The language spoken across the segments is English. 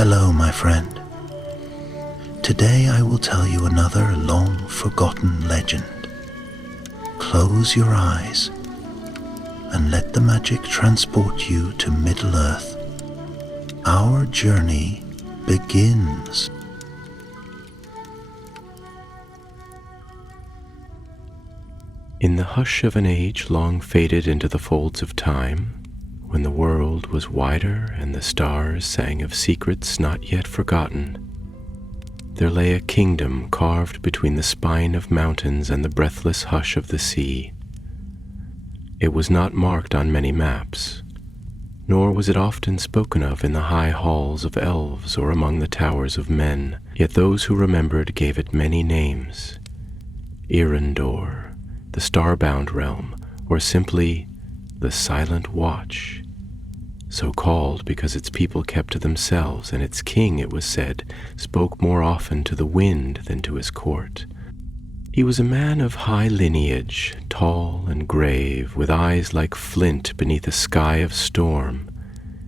Hello, my friend. Today I will tell you another long-forgotten legend. Close your eyes and let the magic transport you to Middle-earth. Our journey begins. In the hush of an age long faded into the folds of time, when the world was wider and the stars sang of secrets not yet forgotten, there lay a kingdom carved between the spine of mountains and the breathless hush of the sea. It was not marked on many maps, nor was it often spoken of in the high halls of elves or among the towers of men, yet those who remembered gave it many names: Erendor, the Starbound Realm, or simply the Silent Watch, so called because its people kept to themselves, and its king, it was said, spoke more often to the wind than to his court. He was a man of high lineage, tall and grave, with eyes like flint beneath a sky of storm.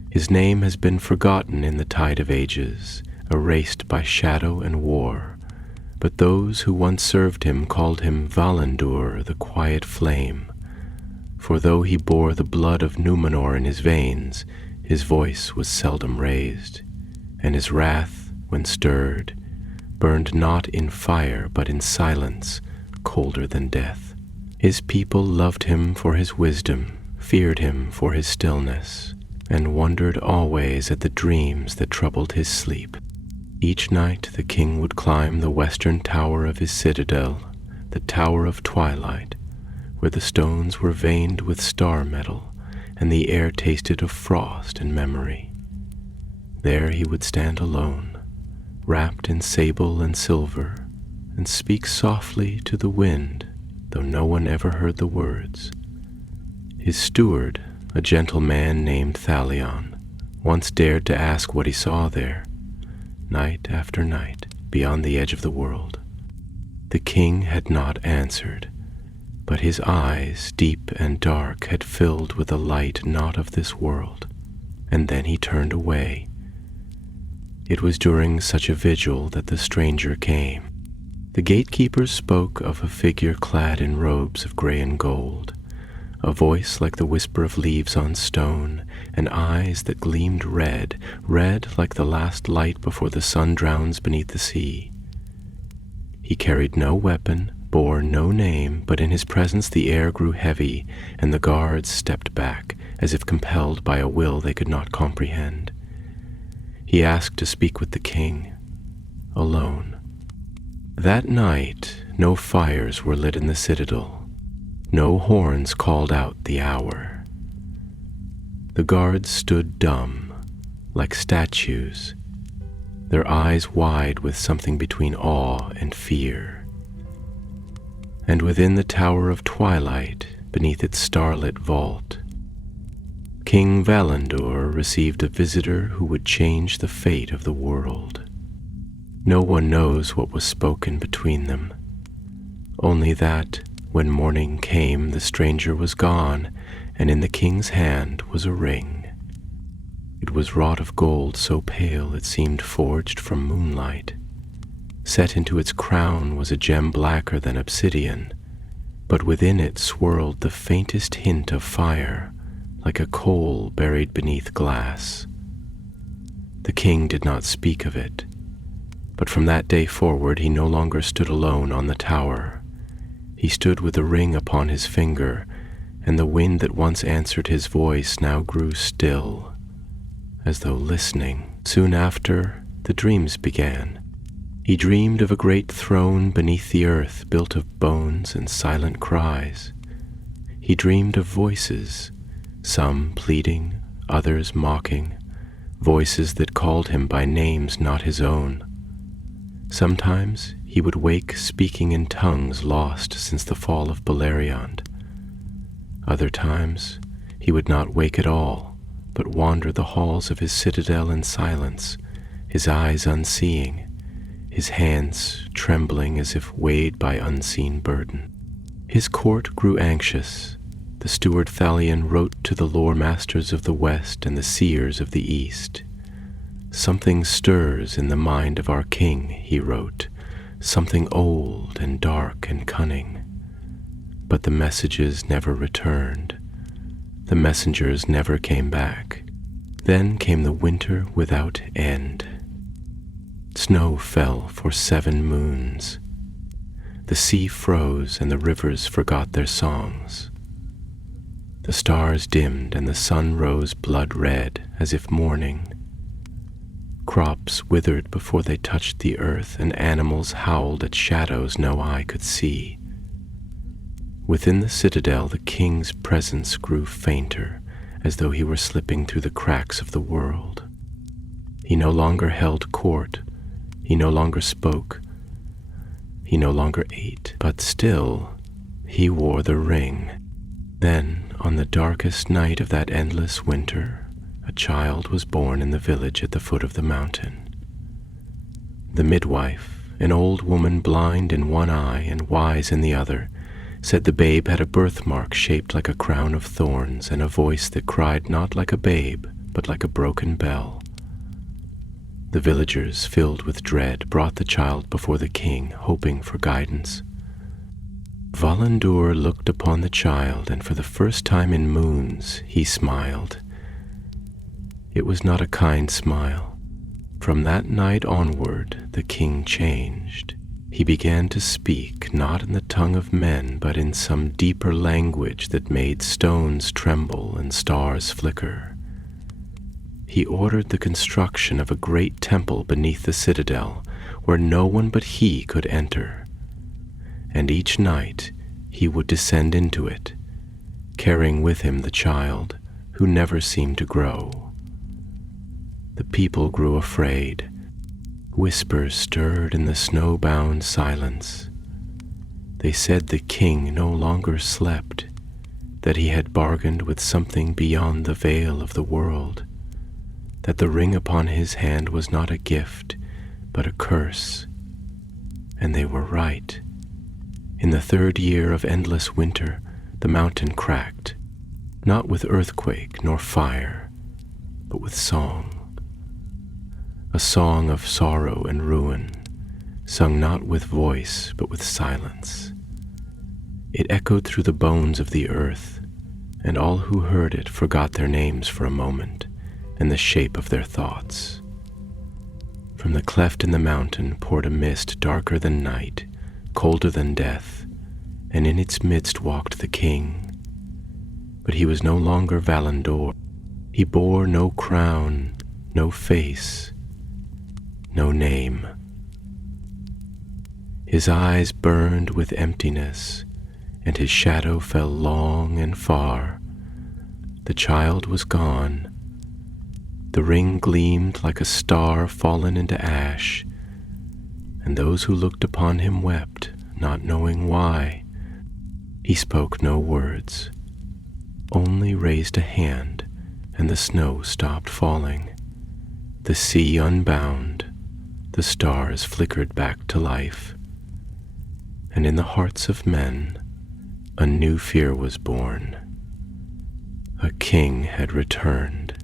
His name has been forgotten in the tide of ages, erased by shadow and war. But those who once served him called him Valindur, the Quiet Flame, for though he bore the blood of Númenor in his veins, his voice was seldom raised, and his wrath, when stirred, burned not in fire but in silence, colder than death. His people loved him for his wisdom, feared him for his stillness, and wondered always at the dreams that troubled his sleep. Each night the king would climb the western tower of his citadel, the Tower of Twilight, where the stones were veined with star metal, and the air tasted of frost and memory. There he would stand alone, wrapped in sable and silver, and speak softly to the wind, though no one ever heard the words. His steward, a gentle man named Thalion, once dared to ask what he saw there, night after night, beyond the edge of the world. The king had not answered, but his eyes, deep and dark, had filled with a light not of this world, and then he turned away. It was during such a vigil that the stranger came. The gatekeepers spoke of a figure clad in robes of gray and gold, a voice like the whisper of leaves on stone, and eyes that gleamed red, red like the last light before the sun drowns beneath the sea. He carried no weapon, bore no name, but in his presence the air grew heavy, and the guards stepped back, as if compelled by a will they could not comprehend. He asked to speak with the king, alone. That night no fires were lit in the citadel. No horns called out the hour. The guards stood dumb, like statues, their eyes wide with something between awe and fear. And within the Tower of Twilight, beneath its starlit vault, King Valindur received a visitor who would change the fate of the world. No one knows what was spoken between them, only that when morning came, the stranger was gone, and in the king's hand was a ring. It was wrought of gold so pale it seemed forged from moonlight. Set into its crown was a gem blacker than obsidian, but within it swirled the faintest hint of fire, like a coal buried beneath glass. The king did not speak of it, but from that day forward he no longer stood alone on the tower. He stood with a ring upon his finger, and the wind that once answered his voice now grew still, as though listening. Soon after, the dreams began. He dreamed of a great throne beneath the earth, built of bones and silent cries. He dreamed of voices, some pleading, others mocking, voices that called him by names not his own. Sometimes he would wake speaking in tongues lost since the fall of Beleriand. Other times he would not wake at all, but wander the halls of his citadel in silence, his eyes unseeing, his hands trembling as if weighed by unseen burden. His court grew anxious. The steward Thalion wrote to the lore masters of the West and the seers of the East. "Something stirs in the mind of our king," he wrote, "something old and dark and cunning." But the messages never returned. The messengers never came back. Then came the winter without end. Snow fell for 7 moons. The sea froze and the rivers forgot their songs. The stars dimmed and the sun rose blood red as if mourning. Crops withered before they touched the earth, and animals howled at shadows no eye could see. Within the citadel the king's presence grew fainter, as though he were slipping through the cracks of the world. He no longer held court. He no longer spoke. He no longer ate, but still he wore the ring. Then, on the darkest night of that endless winter, a child was born in the village at the foot of the mountain. The midwife, an old woman blind in one eye and wise in the other, said the babe had a birthmark shaped like a crown of thorns and a voice that cried not like a babe, but like a broken bell. The villagers, filled with dread, brought the child before the king, hoping for guidance. Valandur looked upon the child, and for the first time in moons he smiled. It was not a kind smile. From that night onward the king changed. He began to speak, not in the tongue of men, but in some deeper language that made stones tremble and stars flicker. He ordered the construction of a great temple beneath the citadel, where no one but he could enter. And each night he would descend into it, carrying with him the child, who never seemed to grow. The people grew afraid. Whispers stirred in the snow-bound silence. They said the king no longer slept, that he had bargained with something beyond the veil of the world, that the ring upon his hand was not a gift, but a curse. And they were right. In the 3rd year of endless winter, the mountain cracked, not with earthquake nor fire, but with song. A song of sorrow and ruin, sung not with voice, but with silence. It echoed through the bones of the earth, and all who heard it forgot their names for a moment, and the shape of their thoughts. From the cleft in the mountain poured a mist darker than night, colder than death, and in its midst walked the king. But he was no longer Valandur. He bore no crown, no face, no name. His eyes burned with emptiness, and his shadow fell long and far. The child was gone. The ring gleamed like a star fallen into ash, and those who looked upon him wept, not knowing why. He spoke no words, only raised a hand, and the snow stopped falling. The sea unbound, the stars flickered back to life, and in the hearts of men a new fear was born. A king had returned,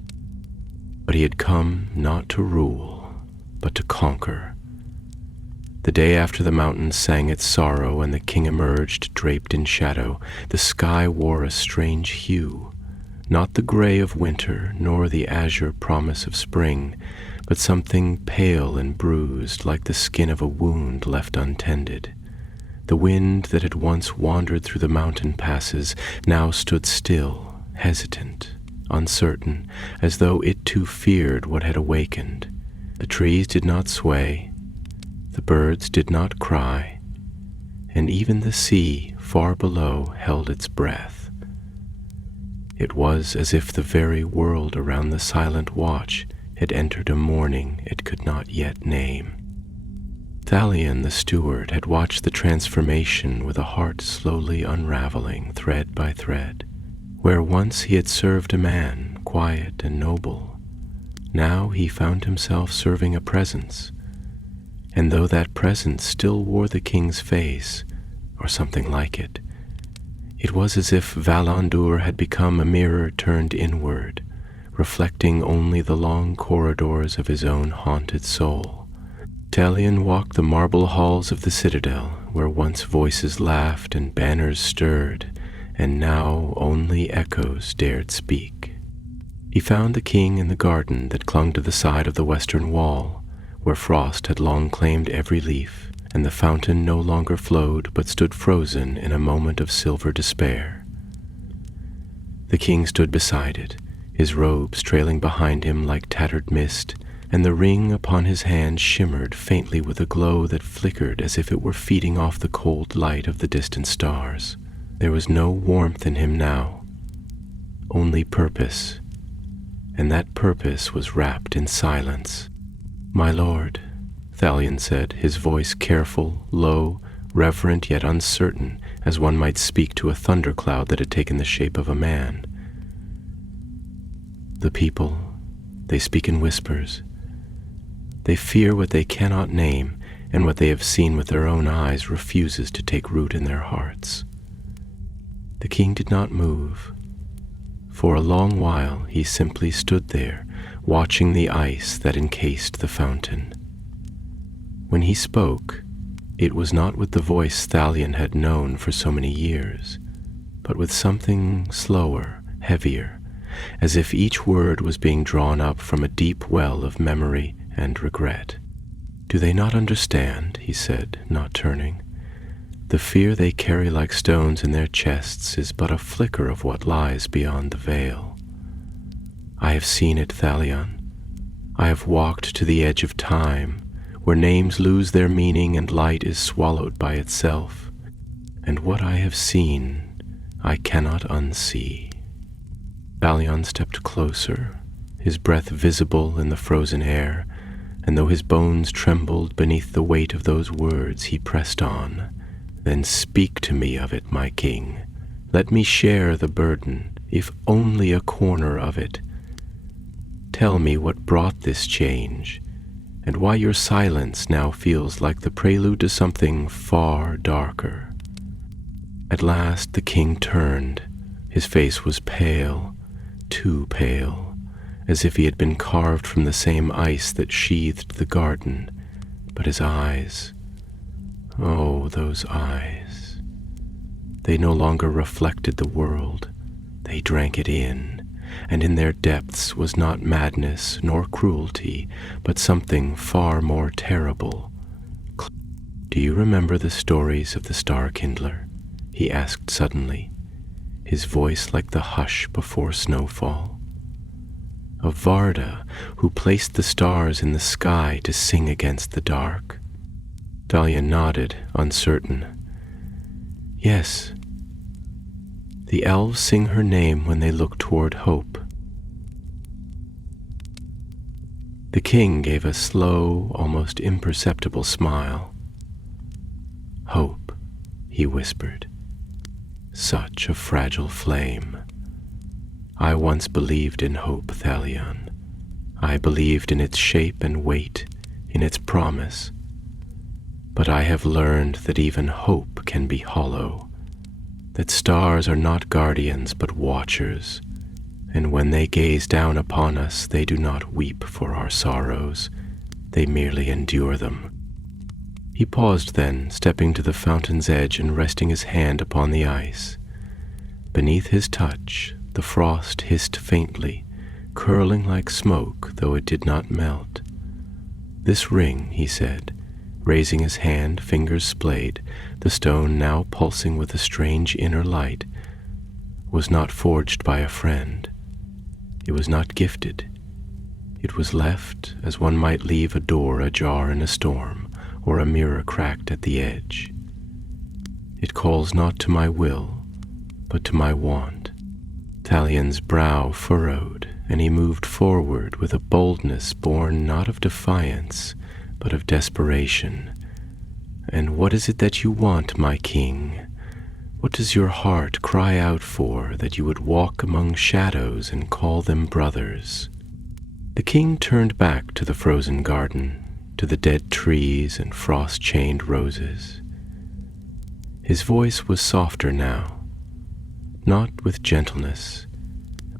but he had come not to rule, but to conquer. The day after the mountain sang its sorrow and the king emerged draped in shadow, the sky wore a strange hue, not the gray of winter nor the azure promise of spring, but something pale and bruised like the skin of a wound left untended. The wind that had once wandered through the mountain passes now stood still, hesitant, uncertain, as though it too feared what had awakened. The trees did not sway, the birds did not cry, and even the sea far below held its breath. It was as if the very world around the silent watch had entered a mourning it could not yet name. Thalion the steward had watched the transformation with a heart slowly unraveling thread by thread. Where once he had served a man, quiet and noble, now he found himself serving a presence, and though that presence still wore the king's face, or something like it, it was as if Valandur had become a mirror turned inward, reflecting only the long corridors of his own haunted soul. Talion walked the marble halls of the citadel, where once voices laughed and banners stirred, and now only echoes dared speak. He found the king in the garden that clung to the side of the western wall, where frost had long claimed every leaf, and the fountain no longer flowed but stood frozen in a moment of silver despair. The king stood beside it, his robes trailing behind him like tattered mist, and the ring upon his hand shimmered faintly with a glow that flickered as if it were feeding off the cold light of the distant stars. There was no warmth in him now, only purpose, and that purpose was wrapped in silence. "My lord," Talion said, his voice careful, low, reverent yet uncertain, as one might speak to a thundercloud that had taken the shape of a man. "The people, they speak in whispers. They fear what they cannot name, and what they have seen with their own eyes refuses to take root in their hearts." The king did not move. For a long while he simply stood there, watching the ice that encased the fountain. When he spoke, it was not with the voice Talion had known for so many years, but with something slower, heavier, as if each word was being drawn up from a deep well of memory and regret. "Do they not understand?" he said, not turning. "The fear they carry like stones in their chests is but a flicker of what lies beyond the veil. I have seen it, Talion. I have walked to the edge of time, where names lose their meaning and light is swallowed by itself. And what I have seen, I cannot unsee." Talion stepped closer, his breath visible in the frozen air, and though his bones trembled beneath the weight of those words, he pressed on. "Then speak to me of it, my king. Let me share the burden, if only a corner of it. Tell me what brought this change, and why your silence now feels like the prelude to something far darker." At last the king turned. His face was pale, too pale, as if he had been carved from the same ice that sheathed the garden. But his eyes, oh, those eyes, they no longer reflected the world. They drank it in, and in their depths was not madness nor cruelty, but something far more terrible. "Do you remember the stories of the Star Kindler?" he asked suddenly, his voice like the hush before snowfall. "Of Varda, who placed the stars in the sky to sing against the dark?" Talion nodded, uncertain. "Yes. The elves sing her name when they look toward hope." The king gave a slow, almost imperceptible smile. "Hope," he whispered. "Such a fragile flame. I once believed in hope, Talion. I believed in its shape and weight, in its promise. But I have learned that even hope can be hollow, that stars are not guardians but watchers, and when they gaze down upon us, they do not weep for our sorrows, they merely endure them." He paused then, stepping to the fountain's edge and resting his hand upon the ice. Beneath his touch, the frost hissed faintly, curling like smoke, though it did not melt. "This ring," he said, raising his hand, fingers splayed, the stone now pulsing with a strange inner light, "was not forged by a friend. It was not gifted. It was left as one might leave a door ajar in a storm, or a mirror cracked at the edge. It calls not to my will, but to my want." Talion's brow furrowed, and he moved forward with a boldness born not of defiance, but of desperation. "And what is it that you want, my king? What does your heart cry out for, that you would walk among shadows and call them brothers?" The king turned back to the frozen garden, to the dead trees and frost-chained roses. His voice was softer now, not with gentleness,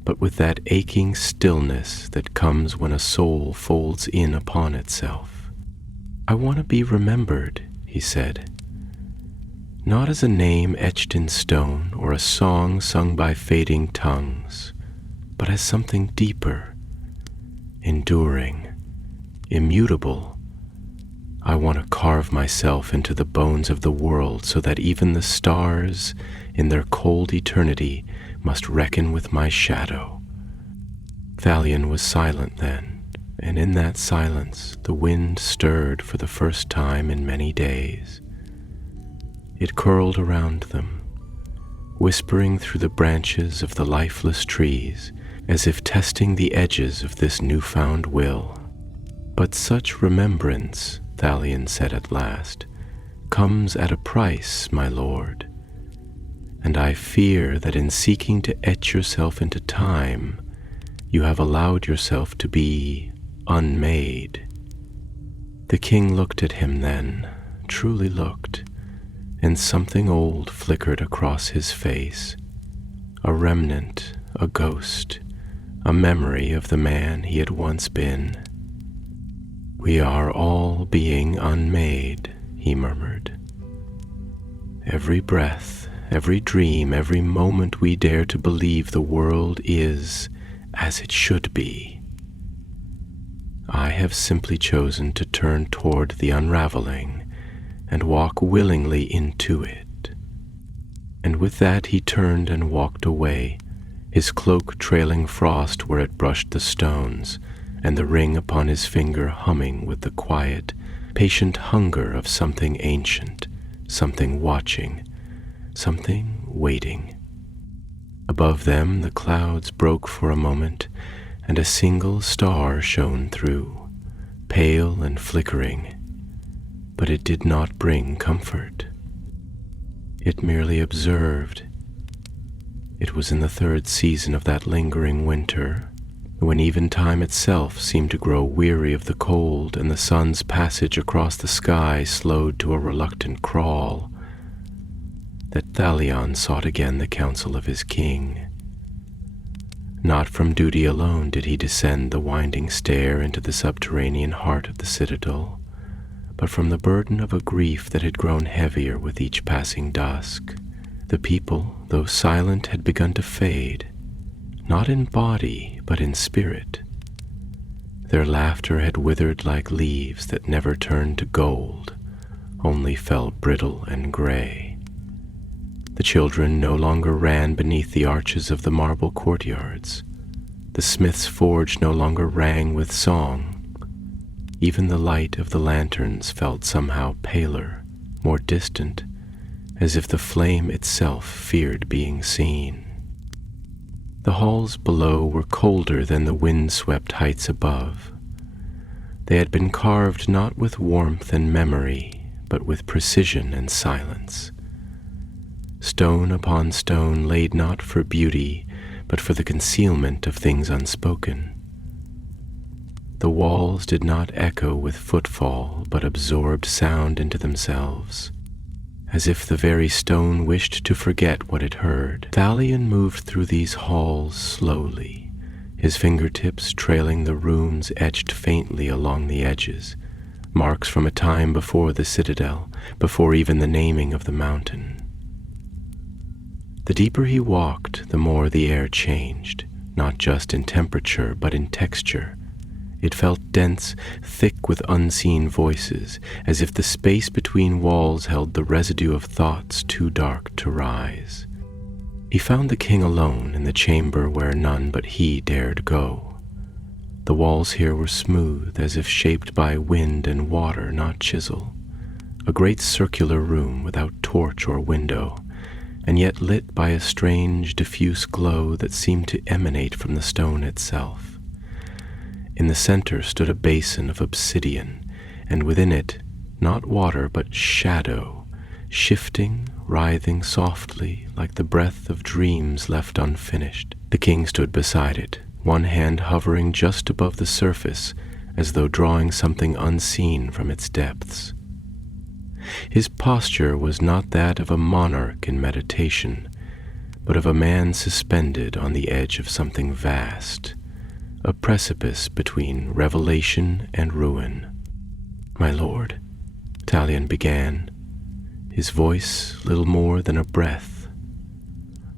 but with that aching stillness that comes when a soul folds in upon itself. "I want to be remembered," he said, "not as a name etched in stone or a song sung by fading tongues, but as something deeper, enduring, immutable. I want to carve myself into the bones of the world so that even the stars, in their cold eternity, must reckon with my shadow." Thalion was silent then, and in that silence the wind stirred for the first time in many days. It curled around them, whispering through the branches of the lifeless trees, as if testing the edges of this newfound will. "But such remembrance," Thalion said at last, "comes at a price, my lord, and I fear that in seeking to etch yourself into time, you have allowed yourself to be unmade." The king looked at him then, truly looked, and something old flickered across his face, a remnant, a ghost, a memory of the man he had once been. "We are all being unmade," he murmured. "Every breath, every dream, every moment we dare to believe the world is as it should be. I have simply chosen to turn toward the unraveling and walk willingly into it." And with that he turned and walked away, his cloak trailing frost where it brushed the stones, and the ring upon his finger humming with the quiet, patient hunger of something ancient, something watching, something waiting. Above them the clouds broke for a moment, and a single star shone through, pale and flickering, but it did not bring comfort. It merely observed. It was in the third season of that lingering winter, when even time itself seemed to grow weary of the cold and the sun's passage across the sky slowed to a reluctant crawl, that Thalion sought again the counsel of his king. Not from duty alone did he descend the winding stair into the subterranean heart of the citadel, but from the burden of a grief that had grown heavier with each passing dusk. The people, though silent, had begun to fade, not in body, but in spirit. Their laughter had withered like leaves that never turned to gold, only fell brittle and gray. The children no longer ran beneath the arches of the marble courtyards. The smith's forge no longer rang with song. Even the light of the lanterns felt somehow paler, more distant, as if the flame itself feared being seen. The halls below were colder than the wind-swept heights above. They had been carved not with warmth and memory, but with precision and silence. Stone upon stone laid not for beauty, but for the concealment of things unspoken. The walls did not echo with footfall, but absorbed sound into themselves, as if the very stone wished to forget what it heard. Thalion moved through these halls slowly, his fingertips trailing the runes etched faintly along the edges, marks from a time before the citadel, before even the naming of the mountain. The deeper he walked, the more the air changed, not just in temperature, but in texture. It felt dense, thick with unseen voices, as if the space between walls held the residue of thoughts too dark to rise. He found the king alone in the chamber where none but he dared go. The walls here were smooth, as if shaped by wind and water, not chisel. A great circular room without torch or window, and yet lit by a strange, diffuse glow that seemed to emanate from the stone itself. In the center stood a basin of obsidian, and within it, not water but shadow, shifting, writhing softly like the breath of dreams left unfinished. The king stood beside it, one hand hovering just above the surface, as though drawing something unseen from its depths. His posture was not that of a monarch in meditation, but of a man suspended on the edge of something vast, a precipice between revelation and ruin. "My lord," Talion began, his voice little more than a breath,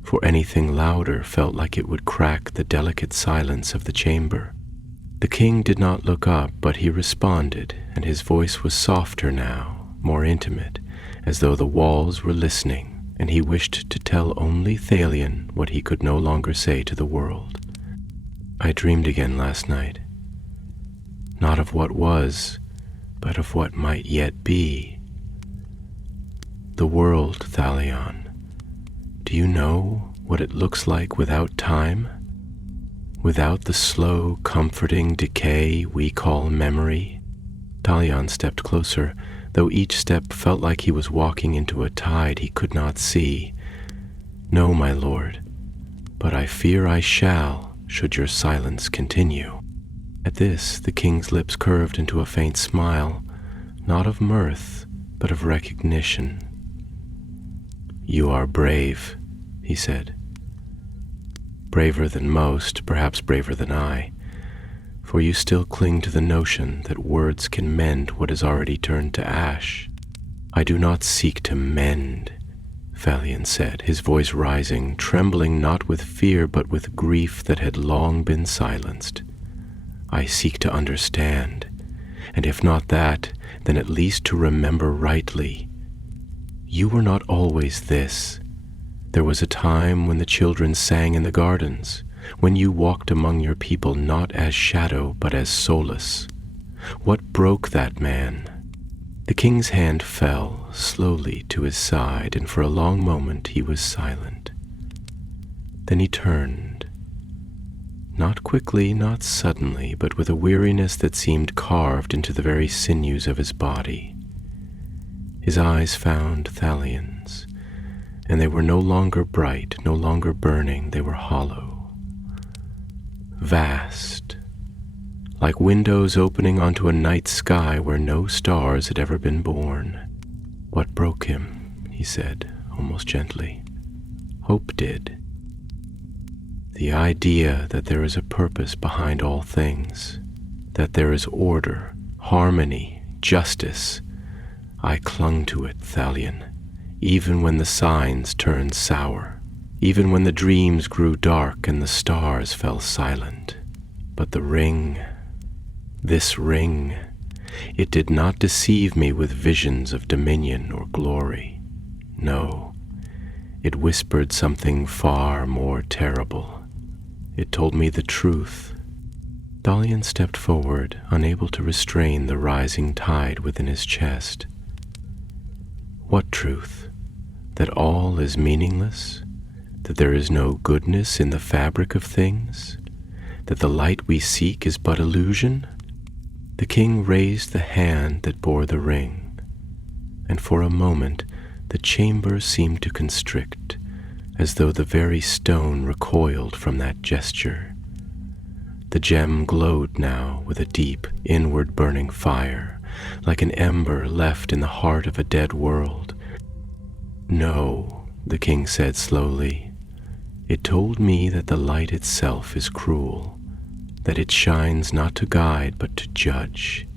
for anything louder felt like it would crack the delicate silence of the chamber. The king did not look up, but he responded, and his voice was softer now, more intimate, as though the walls were listening, and he wished to tell only Thalion what he could no longer say to the world. "I dreamed again last night, not of what was, but of what might yet be. The world, Thalion, do you know what it looks like without time? Without the slow, comforting decay we call memory?" Talion stepped closer, though each step felt like he was walking into a tide he could not see. "No, my lord, but I fear I shall, should your silence continue." At this, the king's lips curved into a faint smile, not of mirth, but of recognition. "You are brave," he said. "Braver than most, perhaps braver than I, for you still cling to the notion that words can mend what is already turned to ash." "I do not seek to mend," Thalion said, his voice rising, trembling not with fear but with grief that had long been silenced. "I seek to understand, and if not that, then at least to remember rightly. You were not always this. There was a time when the children sang in the gardens, when you walked among your people not as shadow but as solace. What broke that man?" The king's hand fell slowly to his side, and for a long moment he was silent. Then he turned, not quickly, not suddenly, but with a weariness that seemed carved into the very sinews of his body. His eyes found Thalion's, and they were no longer bright, no longer burning, they were hollow, vast, like windows opening onto a night sky where no stars had ever been born. "What broke him?" he said, almost gently. "Hope did. The idea that there is a purpose behind all things, that there is order, harmony, justice. I clung to it, Thalion, even when the signs turned sour, even when the dreams grew dark and the stars fell silent. But the ring, this ring, it did not deceive me with visions of dominion or glory. No, it whispered something far more terrible. It told me the truth." Thalion stepped forward, unable to restrain the rising tide within his chest. "What truth? That all is meaningless? That there is no goodness in the fabric of things? That the light we seek is but illusion?" The king raised the hand that bore the ring, and for a moment the chamber seemed to constrict, as though the very stone recoiled from that gesture. The gem glowed now with a deep, inward burning fire, like an ember left in the heart of a dead world. "No," the king said slowly, "it told me that the light itself is cruel, that it shines not to guide but to judge,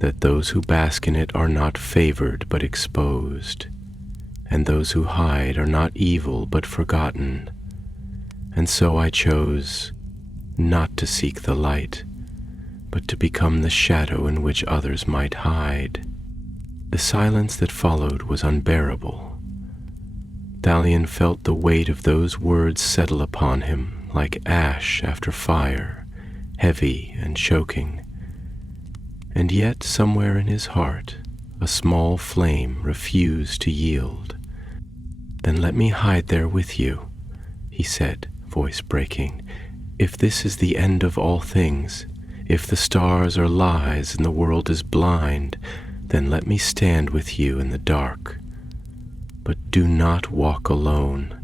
that those who bask in it are not favored but exposed, and those who hide are not evil but forgotten. And so I chose not to seek the light, but to become the shadow in which others might hide." The silence that followed was unbearable. Thalion felt the weight of those words settle upon him like ash after fire, heavy and choking. And yet somewhere in his heart a small flame refused to yield. "Then let me hide there with you," he said, voice breaking. "If this is the end of all things, if the stars are lies and the world is blind, then let me stand with you in the dark. But do not walk alone.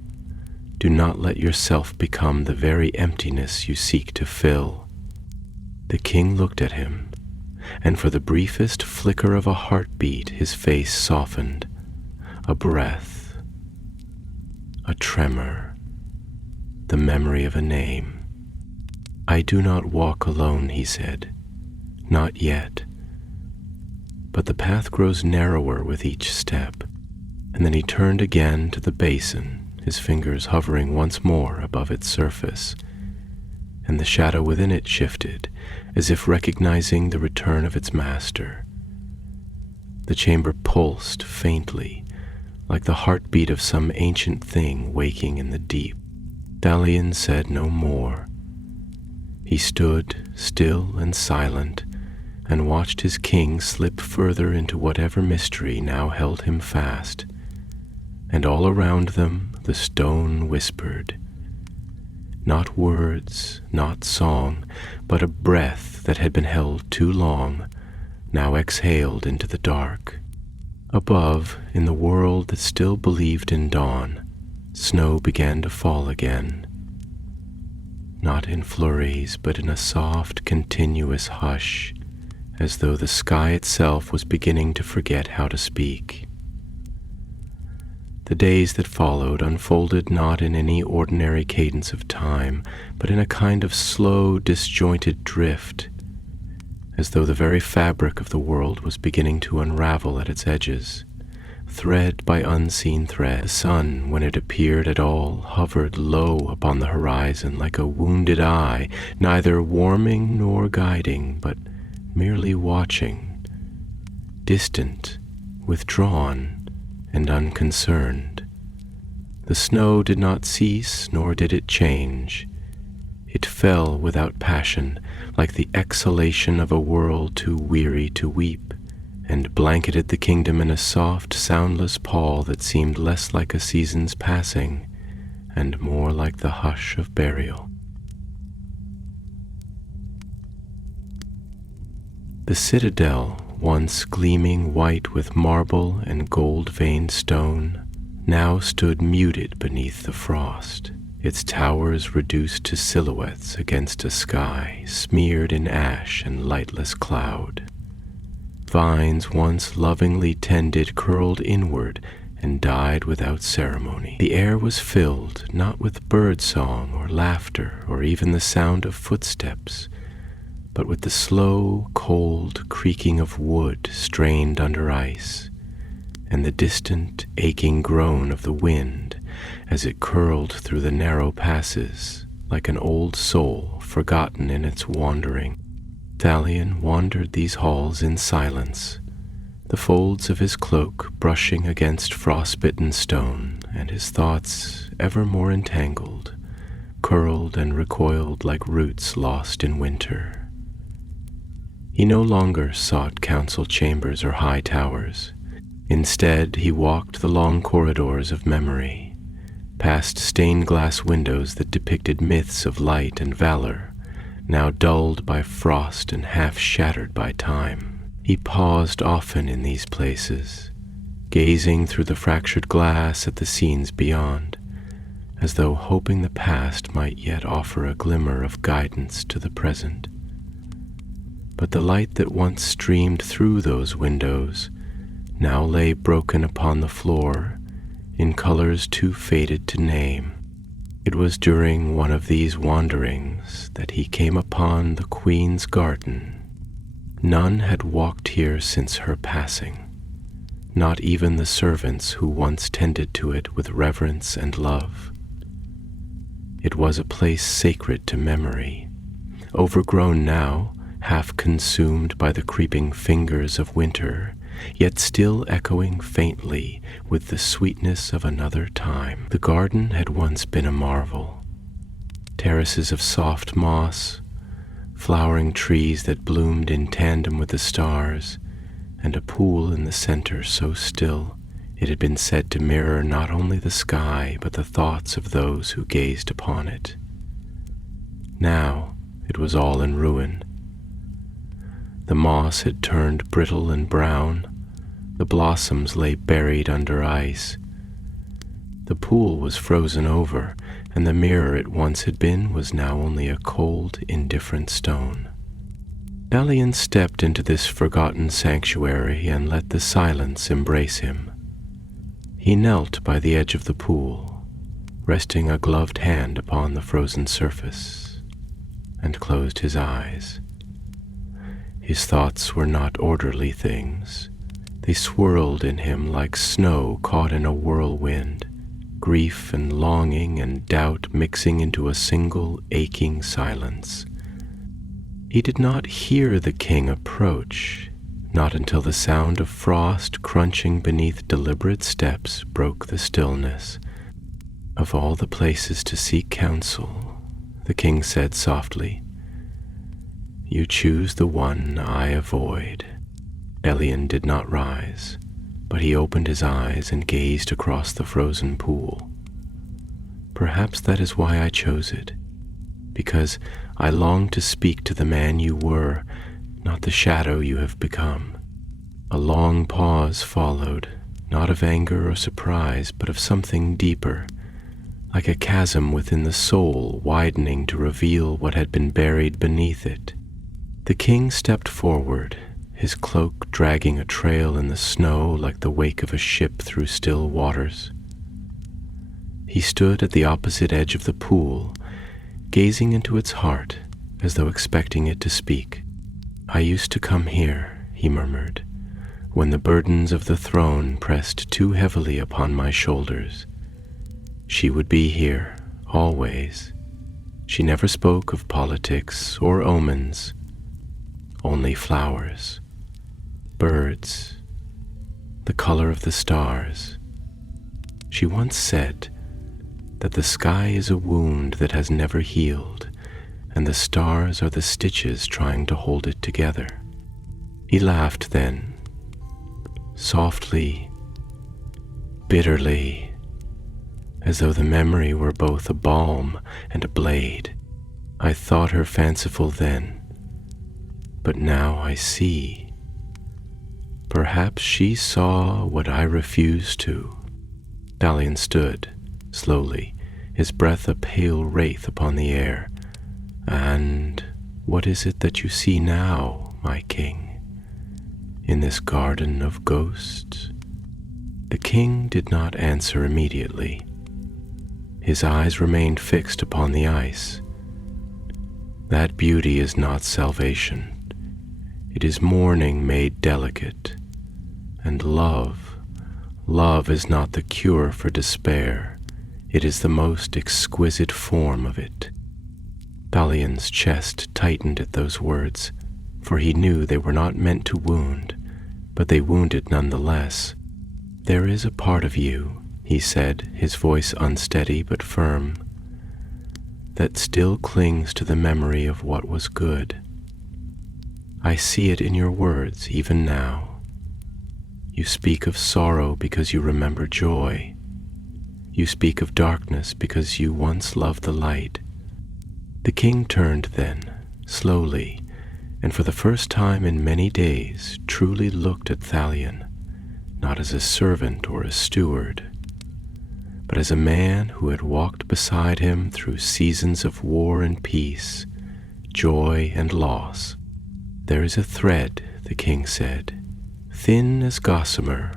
Do not let yourself become the very emptiness you seek to fill." The king looked at him, and for the briefest flicker of a heartbeat his face softened. A breath, a tremor, the memory of a name. "I do not walk alone," he said. "Not yet." But the path grows narrower with each step, and then he turned again to the basin, his fingers hovering once more above its surface, and the shadow within it shifted, as if recognizing the return of its master. The chamber pulsed faintly, like the heartbeat of some ancient thing waking in the deep. Talion said no more. He stood still and silent, and watched his king slip further into whatever mystery now held him fast. And all around them the stone whispered. Not words, not song, but a breath that had been held too long, now exhaled into the dark. Above, in the world that still believed in dawn, snow began to fall again. Not in flurries, but in a soft, continuous hush, as though the sky itself was beginning to forget how to speak. The days that followed unfolded not in any ordinary cadence of time, but in a kind of slow, disjointed drift, as though the very fabric of the world was beginning to unravel at its edges. Thread by unseen thread, the sun, when it appeared at all, hovered low upon the horizon like a wounded eye, neither warming nor guiding, but merely watching, distant, withdrawn, and unconcerned. The snow did not cease, nor did it change. It fell without passion, like the exhalation of a world too weary to weep, and blanketed the kingdom in a soft, soundless pall that seemed less like a season's passing, and more like the hush of burial. The citadel, once gleaming white with marble and gold-veined stone, now stood muted beneath the frost, its towers reduced to silhouettes against a sky smeared in ash and lightless cloud. Vines once lovingly tended curled inward and died without ceremony. The air was filled not with bird song or laughter or even the sound of footsteps, but with the slow, cold creaking of wood strained under ice, and the distant, aching groan of the wind as it curled through the narrow passes, like an old soul forgotten in its wandering. Talion wandered these halls in silence, the folds of his cloak brushing against frostbitten stone, and his thoughts, ever more entangled, curled and recoiled like roots lost in winter. He no longer sought council chambers or high towers. Instead, he walked the long corridors of memory, past stained glass windows that depicted myths of light and valor, now dulled by frost and half shattered by time. He paused often in these places, gazing through the fractured glass at the scenes beyond, as though hoping the past might yet offer a glimmer of guidance to the present. But the light that once streamed through those windows now lay broken upon the floor in colors too faded to name. It was during one of these wanderings that he came upon the Queen's garden. None had walked here since her passing, not even the servants who once tended to it with reverence and love. It was a place sacred to memory, overgrown now, half consumed by the creeping fingers of winter, yet still echoing faintly with the sweetness of another time. The garden had once been a marvel. Terraces of soft moss, flowering trees that bloomed in tandem with the stars, and a pool in the center so still it had been said to mirror not only the sky but the thoughts of those who gazed upon it. Now it was all in ruin. The moss had turned brittle and brown. The blossoms lay buried under ice. The pool was frozen over, and the mirror it once had been was now only a cold, indifferent stone. Talion stepped into this forgotten sanctuary and let the silence embrace him. He knelt by the edge of the pool, resting a gloved hand upon the frozen surface, and closed his eyes. His thoughts were not orderly things. They swirled in him like snow caught in a whirlwind, grief and longing and doubt mixing into a single aching silence. He did not hear the king approach, not until the sound of frost crunching beneath deliberate steps broke the stillness. "Of all the places to seek counsel," the king said softly, "you choose the one I avoid." Elian did not rise, but he opened his eyes and gazed across the frozen pool. "Perhaps that is why I chose it, because I long to speak to the man you were, not the shadow you have become." A long pause followed, not of anger or surprise, but of something deeper, like a chasm within the soul widening to reveal what had been buried beneath it. The king stepped forward, his cloak dragging a trail in the snow like the wake of a ship through still waters. He stood at the opposite edge of the pool, gazing into its heart as though expecting it to speak. "I used to come here," he murmured, "when the burdens of the throne pressed too heavily upon my shoulders. She would be here, always. She never spoke of politics or omens, only flowers, birds, the color of the stars. She once said that the sky is a wound that has never healed, and the stars are the stitches trying to hold it together." He laughed then, softly, bitterly, as though the memory were both a balm and a blade. "I thought her fanciful then, but now I see. Perhaps she saw what I refused to." Dalian stood, slowly, his breath a pale wraith upon the air. "And what is it that you see now, my king, in this garden of ghosts?" The king did not answer immediately. His eyes remained fixed upon the ice. "That beauty is not salvation. It is mourning made delicate. And love is not the cure for despair. It is the most exquisite form of it." Dalian's chest tightened at those words, for he knew they were not meant to wound, but they wounded nonetheless. "There is a part of you," he said, his voice unsteady but firm, "that still clings to the memory of what was good. I see it in your words even now. You speak of sorrow because you remember joy. You speak of darkness because you once loved the light." The king turned then, slowly, and for the first time in many days truly looked at Thalion, not as a servant or a steward, but as a man who had walked beside him through seasons of war and peace, joy and loss. "There is a thread," the king said, "thin as gossamer,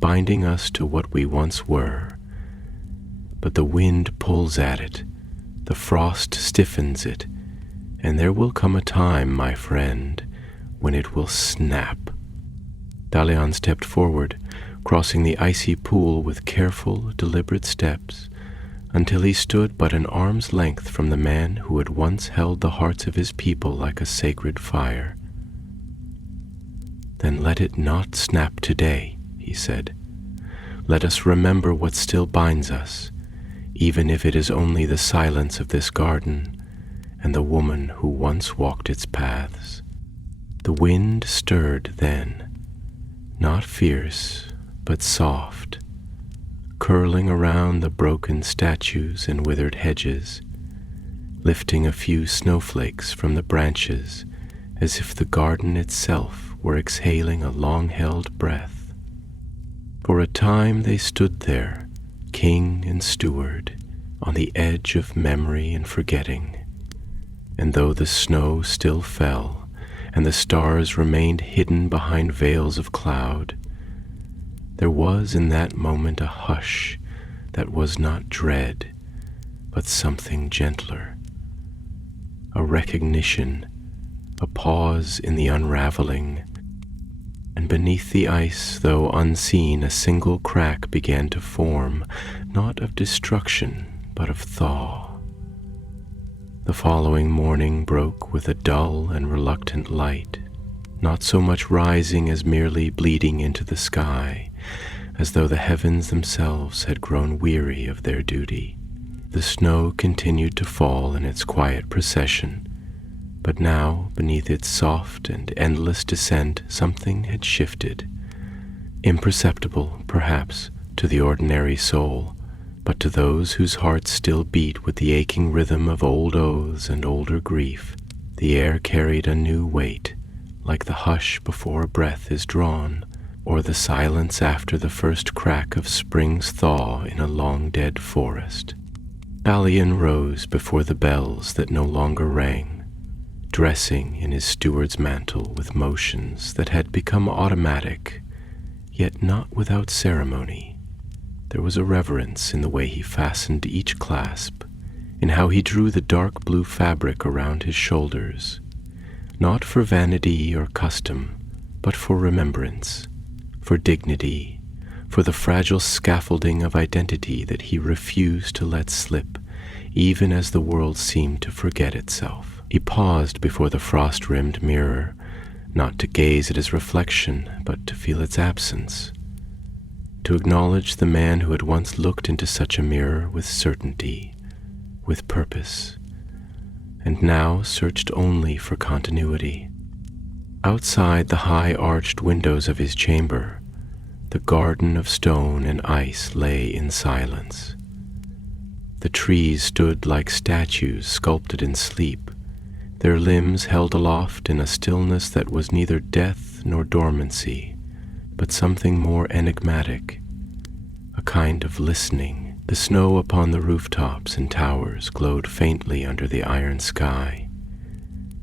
binding us to what we once were. But the wind pulls at it, the frost stiffens it, and there will come a time, my friend, when it will snap." Dalian stepped forward, crossing the icy pool with careful, deliberate steps, until he stood but an arm's length from the man who had once held the hearts of his people like a sacred fire. "Then let it not snap today," he said. "Let us remember what still binds us, even if it is only the silence of this garden and the woman who once walked its paths." The wind stirred then, not fierce, but soft, curling around the broken statues and withered hedges, lifting a few snowflakes from the branches as if the garden itself were exhaling a long-held breath. For a time they stood there, king and steward, on the edge of memory and forgetting, and though the snow still fell and the stars remained hidden behind veils of cloud, there was in that moment a hush that was not dread, but something gentler. A recognition, a pause in the unraveling, and beneath the ice, though unseen, a single crack began to form, not of destruction, but of thaw. The following morning broke with a dull and reluctant light, not so much rising as merely bleeding into the sky, as though the heavens themselves had grown weary of their duty. The snow continued to fall in its quiet procession, but now, beneath its soft and endless descent, something had shifted. Imperceptible, perhaps, to the ordinary soul, but to those whose hearts still beat with the aching rhythm of old oaths and older grief, the air carried a new weight, like the hush before a breath is drawn, or the silence after the first crack of spring's thaw in a long-dead forest. Balian rose before the bells that no longer rang, dressing in his steward's mantle with motions that had become automatic, yet not without ceremony. There was a reverence in the way he fastened each clasp, in how he drew the dark blue fabric around his shoulders, not for vanity or custom, but for remembrance, for dignity, for the fragile scaffolding of identity that he refused to let slip, even as the world seemed to forget itself. He paused before the frost-rimmed mirror, not to gaze at his reflection, but to feel its absence, to acknowledge the man who had once looked into such a mirror with certainty, with purpose, and now searched only for continuity. Outside the high-arched windows of his chamber, the garden of stone and ice lay in silence. The trees stood like statues sculpted in sleep, their limbs held aloft in a stillness that was neither death nor dormancy, but something more enigmatic, a kind of listening. The snow upon the rooftops and towers glowed faintly under the iron sky,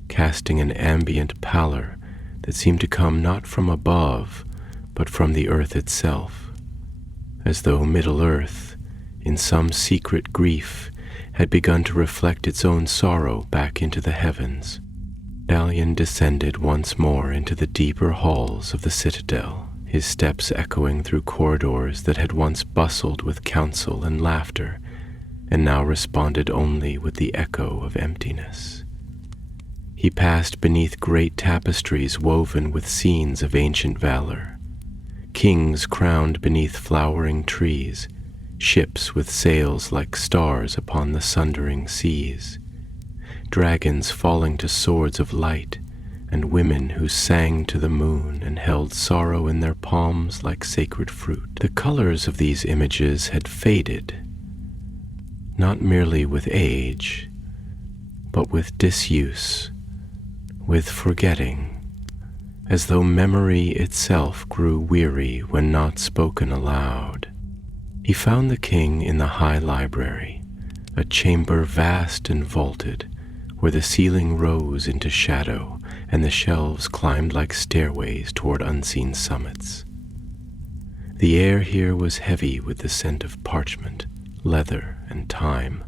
casting an ambient pallor that seemed to come not from above, but from the earth itself, as though Middle-earth, in some secret grief, had begun to reflect its own sorrow back into the heavens. Balian descended once more into the deeper halls of the citadel, his steps echoing through corridors that had once bustled with counsel and laughter, and now responded only with the echo of emptiness. He passed beneath great tapestries woven with scenes of ancient valor, kings crowned beneath flowering trees, ships with sails like stars upon the sundering seas, dragons falling to swords of light, and women who sang to the moon and held sorrow in their palms like sacred fruit. The colors of these images had faded, not merely with age, but with disuse, with forgetting, as though memory itself grew weary when not spoken aloud. He found the king in the high library, a chamber vast and vaulted, where the ceiling rose into shadow and the shelves climbed like stairways toward unseen summits. The air here was heavy with the scent of parchment, leather, and time,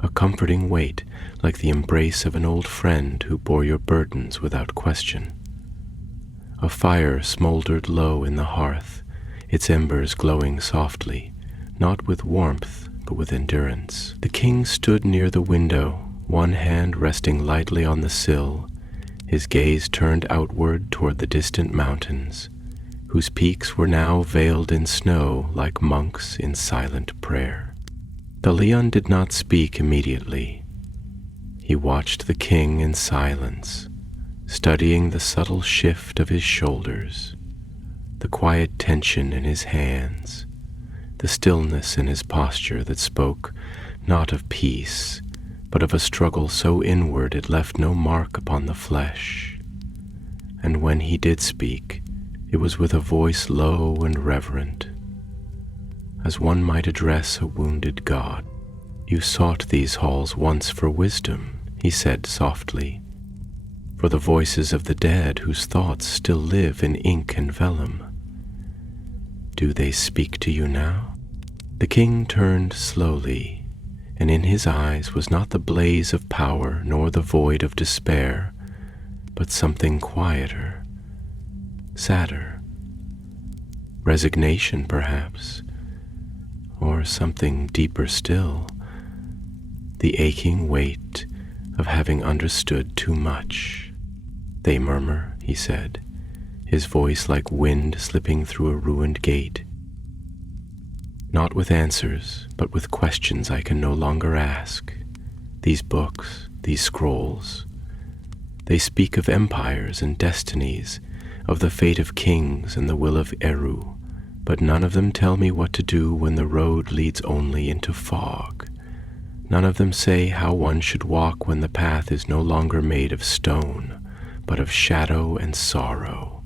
a comforting weight like the embrace of an old friend who bore your burdens without question. A fire smoldered low in the hearth, its embers glowing softly, not with warmth, but with endurance. The king stood near the window, one hand resting lightly on the sill, his gaze turned outward toward the distant mountains, whose peaks were now veiled in snow like monks in silent prayer. Balian did not speak immediately. He watched the king in silence, studying the subtle shift of his shoulders, the quiet tension in his hands, the stillness in his posture that spoke not of peace, but of a struggle so inward it left no mark upon the flesh. And when he did speak, it was with a voice low and reverent, as one might address a wounded god. "You sought these halls once for wisdom," he said softly, "for the voices of the dead whose thoughts still live in ink and vellum. Do they speak to you now?" The king turned slowly, and in his eyes was not the blaze of power nor the void of despair, but something quieter, sadder, resignation perhaps, or something deeper still, the aching weight of having understood too much. "They murmur," he said, his voice like wind slipping through a ruined gate. "Not with answers, but with questions I can no longer ask. These books, these scrolls, they speak of empires and destinies, of the fate of kings and the will of Eru, but none of them tell me what to do when the road leads only into fog. None of them say how one should walk when the path is no longer made of stone, but of shadow and sorrow."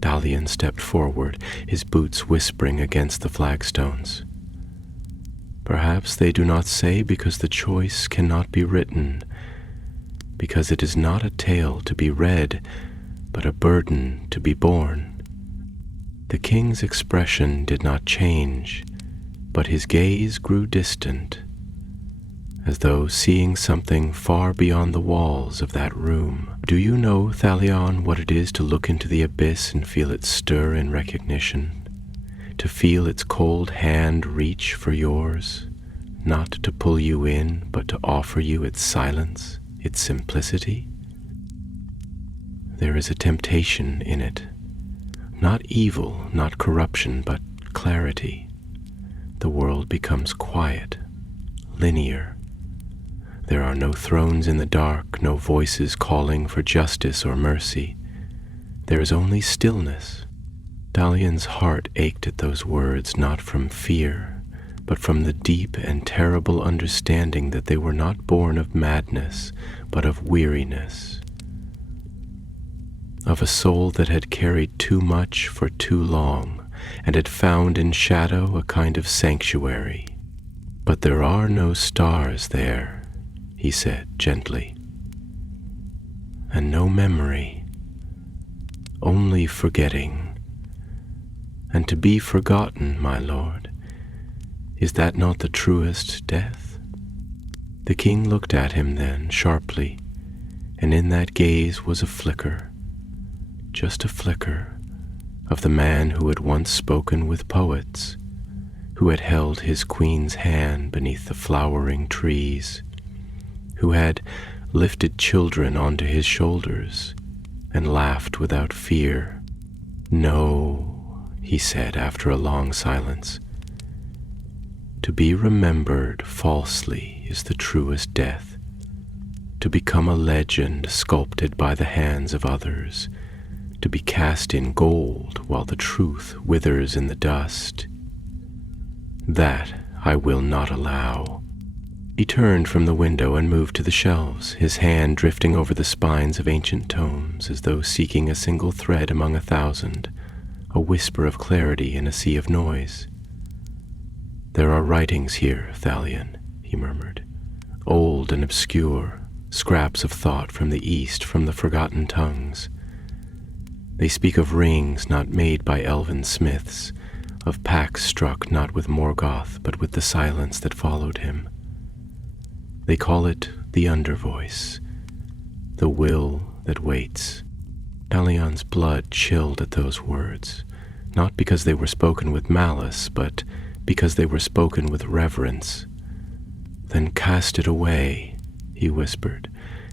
Dalian stepped forward, his boots whispering against the flagstones. "Perhaps they do not say because the choice cannot be written, because it is not a tale to be read, but a burden to be borne." The king's expression did not change, but his gaze grew distant, as though seeing something far beyond the walls of that room. "Do you know, Thalion, what it is to look into the abyss and feel it stir in recognition? To feel its cold hand reach for yours, not to pull you in, but to offer you its silence, its simplicity? There is a temptation in it. Not evil, not corruption, but clarity. The world becomes quiet, linear. There are no thrones in the dark, no voices calling for justice or mercy. There is only stillness." Dalian's heart ached at those words, not from fear, but from the deep and terrible understanding that they were not born of madness, but of weariness, of a soul that had carried too much for too long, and had found in shadow a kind of sanctuary. "But there are no stars there," he said gently, "and no memory, only forgetting. And to be forgotten, my lord, is that not the truest death?" The king looked at him then sharply, and in that gaze was a flicker, just a flicker, of the man who had once spoken with poets, who had held his queen's hand beneath the flowering trees, who had lifted children onto his shoulders and laughed without fear. "No," he said after a long silence, "to be remembered falsely is the truest death, to become a legend sculpted by the hands of others, to be cast in gold while the truth withers in the dust. That I will not allow." He turned from the window and moved to the shelves, his hand drifting over the spines of ancient tomes as though seeking a single thread among 1,000, a whisper of clarity in a sea of noise. "There are writings here, Thalion," he murmured, "old and obscure, scraps of thought from the East, from the forgotten tongues. They speak of rings not made by elven smiths, of pacts struck not with Morgoth, but with the silence that followed him. They call it the undervoice, the will that waits." Dalion's blood chilled at those words, not because they were spoken with malice, but because they were spoken with reverence. "Then cast it away," he whispered.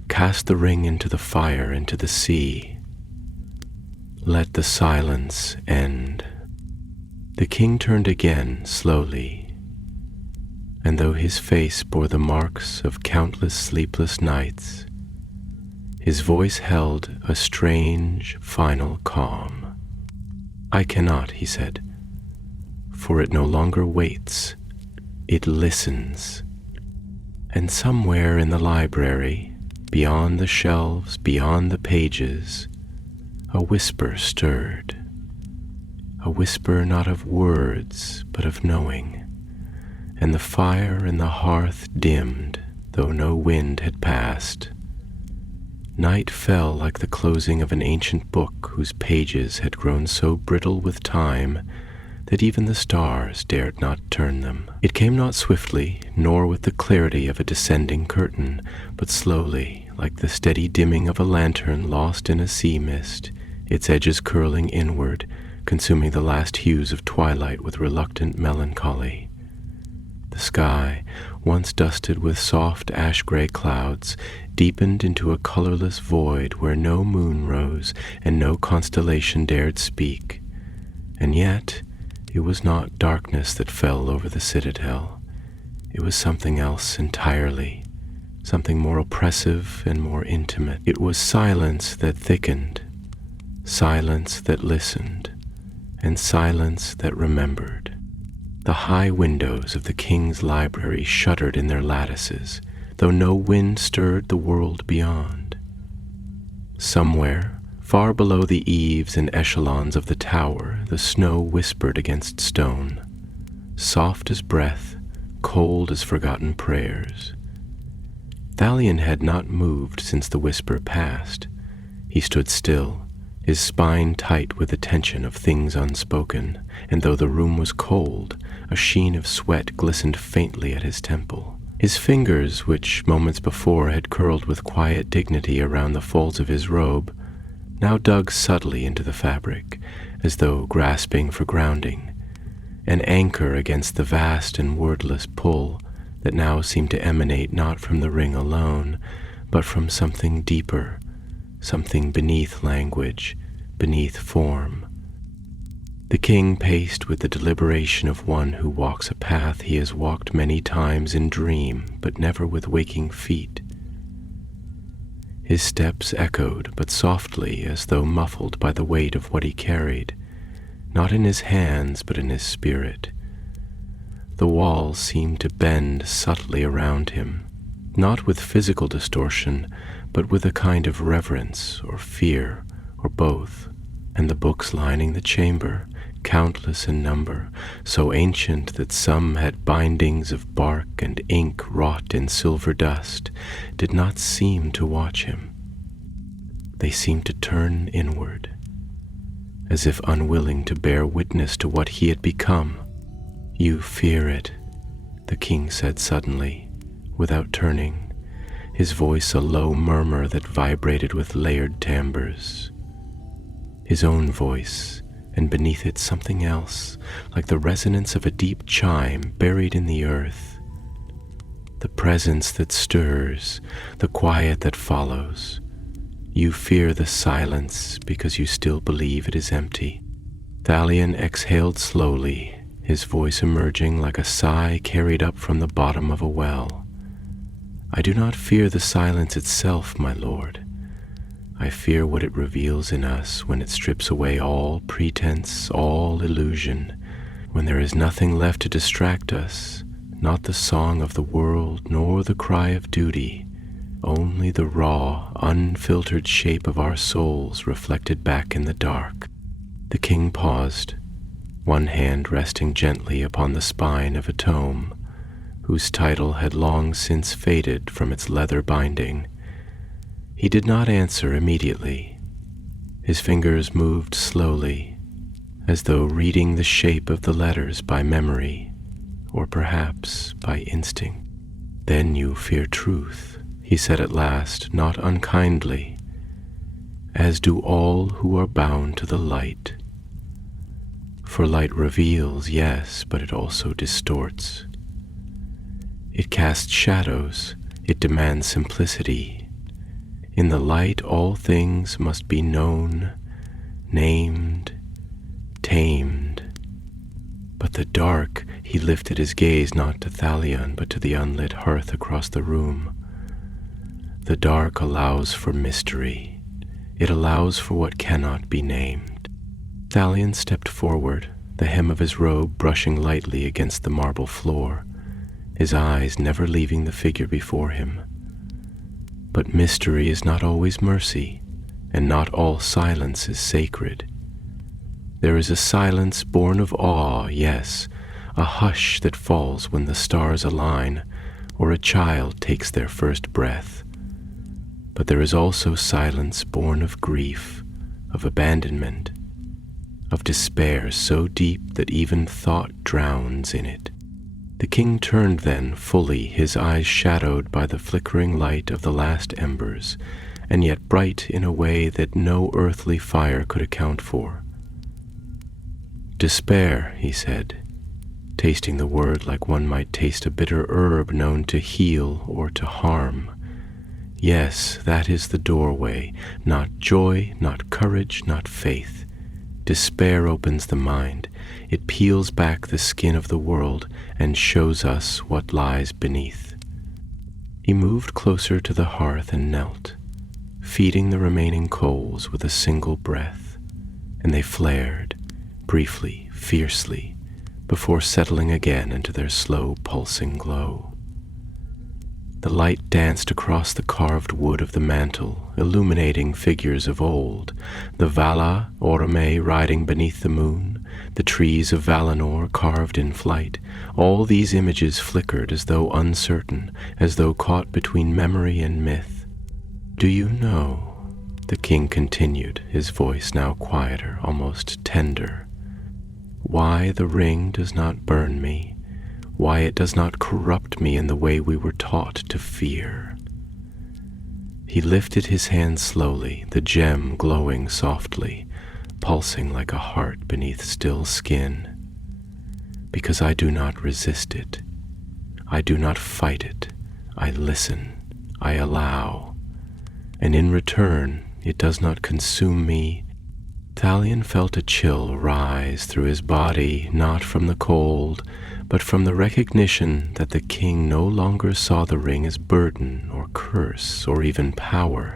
"Cast the ring into the fire, into the sea. Let the silence end." The king turned again slowly, and though his face bore the marks of countless sleepless nights, his voice held a strange, final calm. "I cannot," he said, "for it no longer waits, it listens." And somewhere in the library, beyond the shelves, beyond the pages, a whisper stirred, a whisper not of words, but of knowing. And the fire in the hearth dimmed, though no wind had passed. Night fell like the closing of an ancient book whose pages had grown so brittle with time that even the stars dared not turn them. It came not swiftly, nor with the clarity of a descending curtain, but slowly, like the steady dimming of a lantern lost in a sea mist, its edges curling inward, consuming the last hues of twilight with reluctant melancholy. The sky, once dusted with soft ash-gray clouds, deepened into a colorless void where no moon rose and no constellation dared speak. And yet, it was not darkness that fell over the citadel. It was something else entirely, something more oppressive and more intimate. It was silence that thickened, silence that listened, and silence that remembered. The high windows of the king's library shuddered in their lattices, though no wind stirred the world beyond. Somewhere, far below the eaves and echelons of the tower, the snow whispered against stone, soft as breath, cold as forgotten prayers. Thalion had not moved since the whisper passed. He stood still, his spine tight with the tension of things unspoken, and though the room was cold, a sheen of sweat glistened faintly at his temple. His fingers, which moments before had curled with quiet dignity around the folds of his robe, now dug subtly into the fabric, as though grasping for grounding, an anchor against the vast and wordless pull that now seemed to emanate not from the ring alone, but from something deeper, something beneath language, beneath form. The king paced with the deliberation of one who walks a path he has walked many times in dream, but never with waking feet. His steps echoed, but softly, as though muffled by the weight of what he carried, not in his hands, but in his spirit. The walls seemed to bend subtly around him, not with physical distortion, but with a kind of reverence or fear, or both, and the books lining the chamber, countless in number, so ancient that some had bindings of bark and ink wrought in silver dust, did not seem to watch him. They seemed to turn inward, as if unwilling to bear witness to what he had become. "You fear it," the king said suddenly, without turning, his voice a low murmur that vibrated with layered timbres. His own voice, and beneath it something else, like the resonance of a deep chime buried in the earth. The presence that stirs, the quiet that follows. You fear the silence because you still believe it is empty. Thalion exhaled slowly, his voice emerging like a sigh carried up from the bottom of a well. "I do not fear the silence itself, my lord. I fear what it reveals in us when it strips away all pretense, all illusion, when there is nothing left to distract us, not the song of the world nor the cry of duty, only the raw, unfiltered shape of our souls reflected back in the dark." The king paused, one hand resting gently upon the spine of a tome, whose title had long since faded from its leather binding. He did not answer immediately. His fingers moved slowly, as though reading the shape of the letters by memory, or perhaps by instinct. "Then you fear truth," he said at last, not unkindly, "as do all who are bound to the light. For light reveals, yes, but it also distorts. It casts shadows, it demands simplicity. In the light all things must be known, named, tamed. But the dark," he lifted his gaze not to Thalion, but to the unlit hearth across the room. "The dark allows for mystery. It allows for what cannot be named." Thalion stepped forward, the hem of his robe brushing lightly against the marble floor, his eyes never leaving the figure before him. But mystery is not always mercy, and not all silence is sacred. There is a silence born of awe, yes, a hush that falls when the stars align, or a child takes their first breath. But there is also silence born of grief, of abandonment, of despair so deep that even thought drowns in it. The king turned then fully, his eyes shadowed by the flickering light of the last embers, and yet bright in a way that no earthly fire could account for. "Despair," he said, tasting the word like one might taste a bitter herb known to heal or to harm. "Yes, that is the doorway, not joy, not courage, not faith. Despair opens the mind. It peels back the skin of the world and shows us what lies beneath." He moved closer to the hearth and knelt, feeding the remaining coals with a single breath, and they flared, briefly, fiercely, before settling again into their slow pulsing glow. The light danced across the carved wood of the mantel, illuminating figures of old, the Vala Orome riding beneath the moon, the trees of Valinor carved in flight. All these images flickered as though uncertain, as though caught between memory and myth. "Do you know," the king continued, his voice now quieter, almost tender, "why the ring does not burn me, why it does not corrupt me in the way we were taught to fear?" He lifted his hand slowly, the gem glowing softly, pulsing like a heart beneath still skin. "Because I do not resist it. I do not fight it. I listen. I allow. And in return, it does not consume me." Thalion felt a chill rise through his body, not from the cold, but from the recognition that the king no longer saw the ring as burden or curse or even power.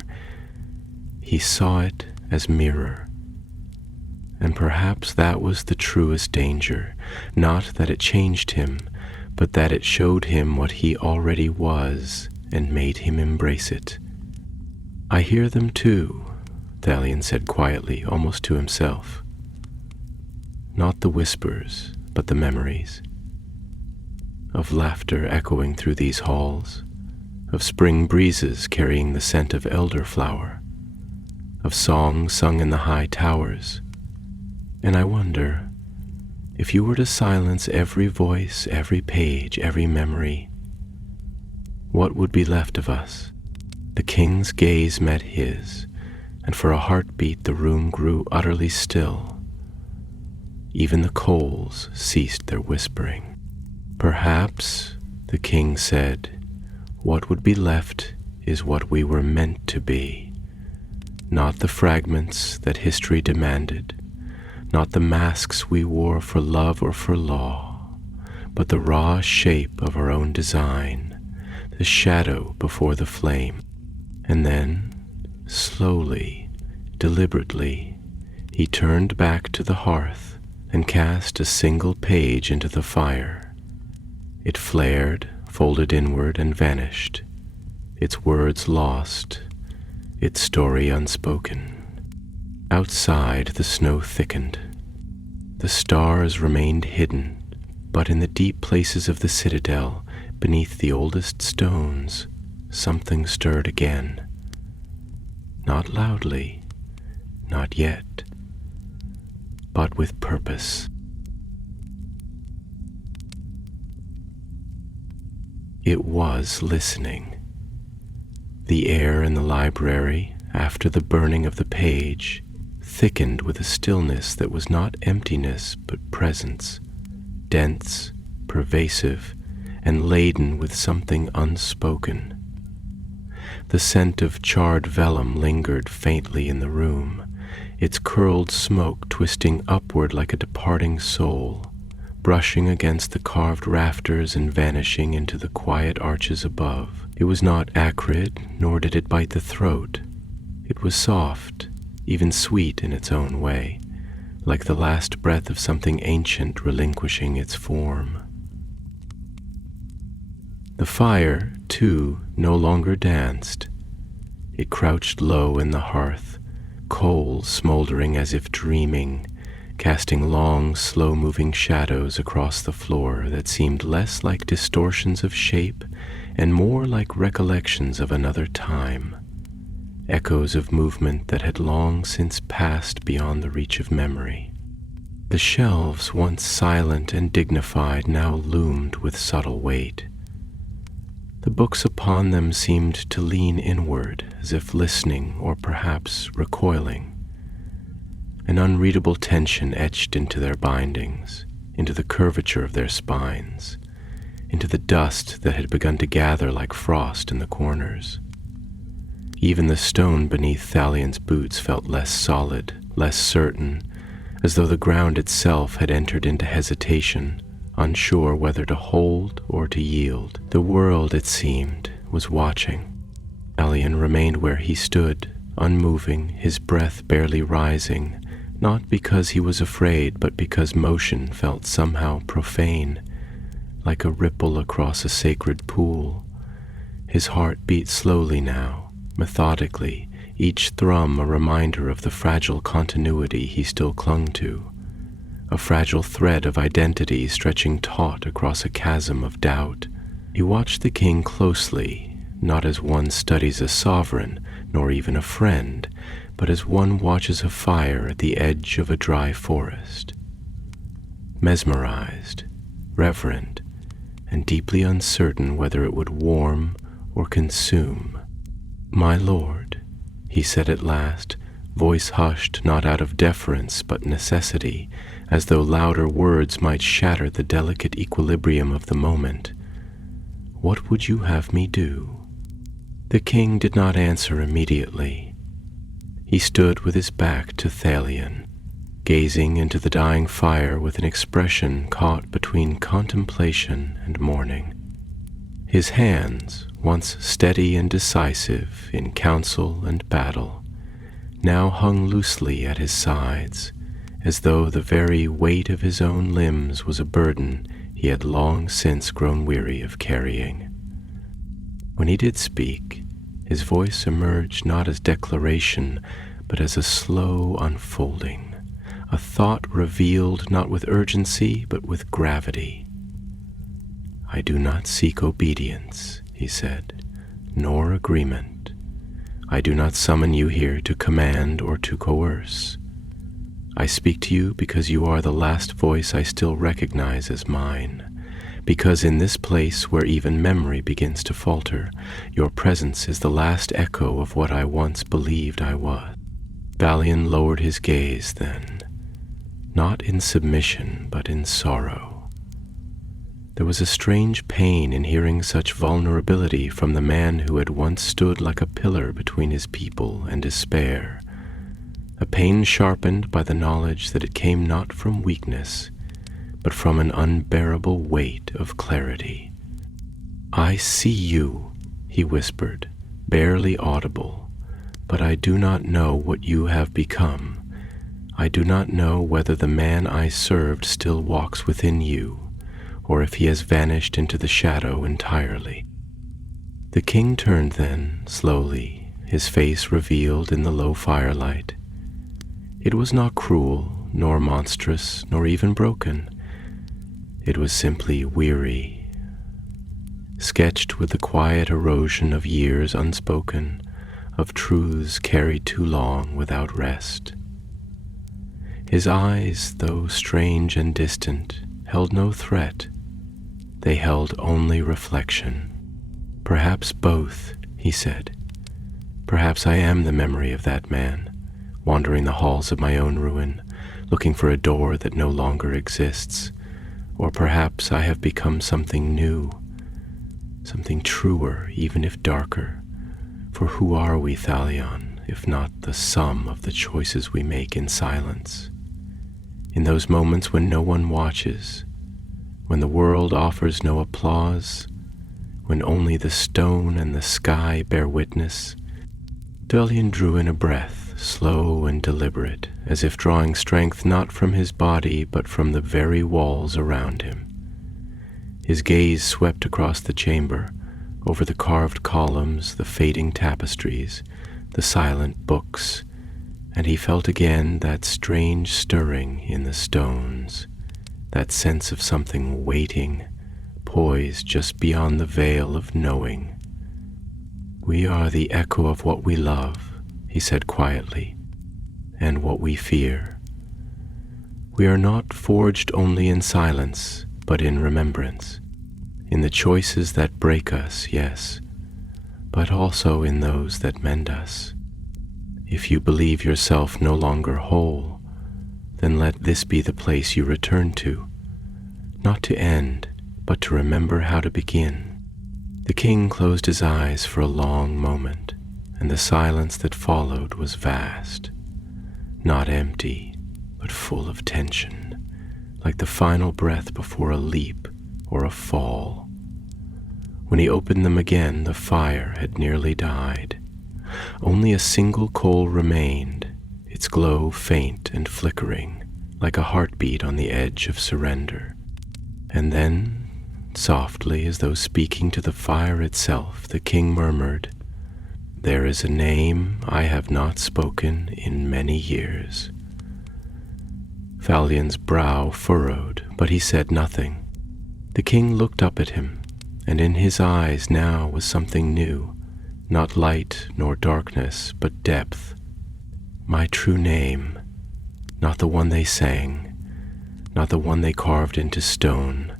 He saw it as mirror. And perhaps that was the truest danger, not that it changed him, but that it showed him what he already was and made him embrace it. "I hear them too," Thalion said quietly, almost to himself. "Not the whispers, but the memories. Of laughter echoing through these halls, of spring breezes carrying the scent of elderflower, of songs sung in the high towers. And I wonder, if you were to silence every voice, every page, every memory, what would be left of us?" The king's gaze met his, and for a heartbeat the room grew utterly still. Even the coals ceased their whispering. "Perhaps," the king said, "what would be left is what we were meant to be. Not the fragments that history demanded, not the masks we wore for love or for law, but the raw shape of our own design, the shadow before the flame." And then, slowly, deliberately, he turned back to the hearth and cast a single page into the fire. It flared, folded inward, and vanished, its words lost, its story unspoken. Outside, the snow thickened. The stars remained hidden, but in the deep places of the citadel, beneath the oldest stones, something stirred again. Not loudly, not yet, but with purpose. It was listening. The air in the library, after the burning of the page, thickened with a stillness that was not emptiness but presence, dense, pervasive, and laden with something unspoken. The scent of charred vellum lingered faintly in the room, its curled smoke twisting upward like a departing soul, brushing against the carved rafters and vanishing into the quiet arches above. It was not acrid, nor did it bite the throat. It was soft, even sweet in its own way, like the last breath of something ancient relinquishing its form. The fire, too, no longer danced. It crouched low in the hearth, coals smoldering as if dreaming, casting long, slow-moving shadows across the floor that seemed less like distortions of shape and more like recollections of another time, echoes of movement that had long since passed beyond the reach of memory. The shelves, once silent and dignified, now loomed with subtle weight. The books upon them seemed to lean inward, as if listening or perhaps recoiling. An unreadable tension etched into their bindings, into the curvature of their spines, into the dust that had begun to gather like frost in the corners. Even the stone beneath Thalion's boots felt less solid, less certain, as though the ground itself had entered into hesitation, unsure whether to hold or to yield. The world, it seemed, was watching. Thalion remained where he stood, unmoving, his breath barely rising, not because he was afraid, but because motion felt somehow profane, like a ripple across a sacred pool. His heart beat slowly now, methodically, each thrum a reminder of the fragile continuity he still clung to, a fragile thread of identity stretching taut across a chasm of doubt. He watched the king closely, not as one studies a sovereign, nor even a friend, but as one watches a fire at the edge of a dry forest. Mesmerized, reverent, and deeply uncertain whether it would warm or consume. "My lord," he said at last, voice hushed not out of deference but necessity, as though louder words might shatter the delicate equilibrium of the moment. "What would you have me do?" The king did not answer immediately. He stood with his back to Thalion, gazing into the dying fire with an expression caught between contemplation and mourning. His hands, once steady and decisive in council and battle, now hung loosely at his sides, as though the very weight of his own limbs was a burden he had long since grown weary of carrying. When he did speak, his voice emerged not as declaration, but as a slow unfolding, a thought revealed not with urgency, but with gravity. "I do not seek obedience," he said, "nor agreement. I do not summon you here to command or to coerce. I speak to you because you are the last voice I still recognize as mine, because in this place where even memory begins to falter, your presence is the last echo of what I once believed I was." Thalion lowered his gaze then, not in submission but in sorrow. There was a strange pain in hearing such vulnerability from the man who had once stood like a pillar between his people and despair, a pain sharpened by the knowledge that it came not from weakness, but from an unbearable weight of clarity. "I see you," he whispered, barely audible, "but I do not know what you have become. I do not know whether the man I served still walks within you, or if he has vanished into the shadow entirely." The king turned then, slowly, his face revealed in the low firelight. It was not cruel, nor monstrous, nor even broken. It was simply weary, sketched with the quiet erosion of years unspoken, of truths carried too long without rest. His eyes, though strange and distant, held no threat. They held only reflection. "Perhaps both," he said. "Perhaps I am the memory of that man, wandering the halls of my own ruin, looking for a door that no longer exists. Or perhaps I have become something new, something truer, even if darker. For who are we, Thalion, if not the sum of the choices we make in silence? In those moments when no one watches, when the world offers no applause, when only the stone and the sky bear witness." Thalion drew in a breath, slow and deliberate, as if drawing strength not from his body but from the very walls around him. His gaze swept across the chamber, over the carved columns, the fading tapestries, the silent books, and he felt again that strange stirring in the stones, that sense of something waiting, poised just beyond the veil of knowing. "We are the echo of what we love," he said quietly, "and what we fear. We are not forged only in silence, but in remembrance, in the choices that break us, yes, but also in those that mend us. If you believe yourself no longer whole, then let this be the place you return to, not to end, but to remember how to begin. The king closed his eyes for a long moment, and the silence that followed was vast, not empty, but full of tension, like the final breath before a leap or a fall. When he opened them again, the fire had nearly died. Only a single coal remained, its glow faint and flickering, like a heartbeat on the edge of surrender. And then, softly, as though speaking to the fire itself, the king murmured, "There is a name I have not spoken in many years." Thalion's brow furrowed, but he said nothing. The king looked up at him, and in his eyes now was something new, not light nor darkness, but depth. My true name, not the one they sang, not the one they carved into stone,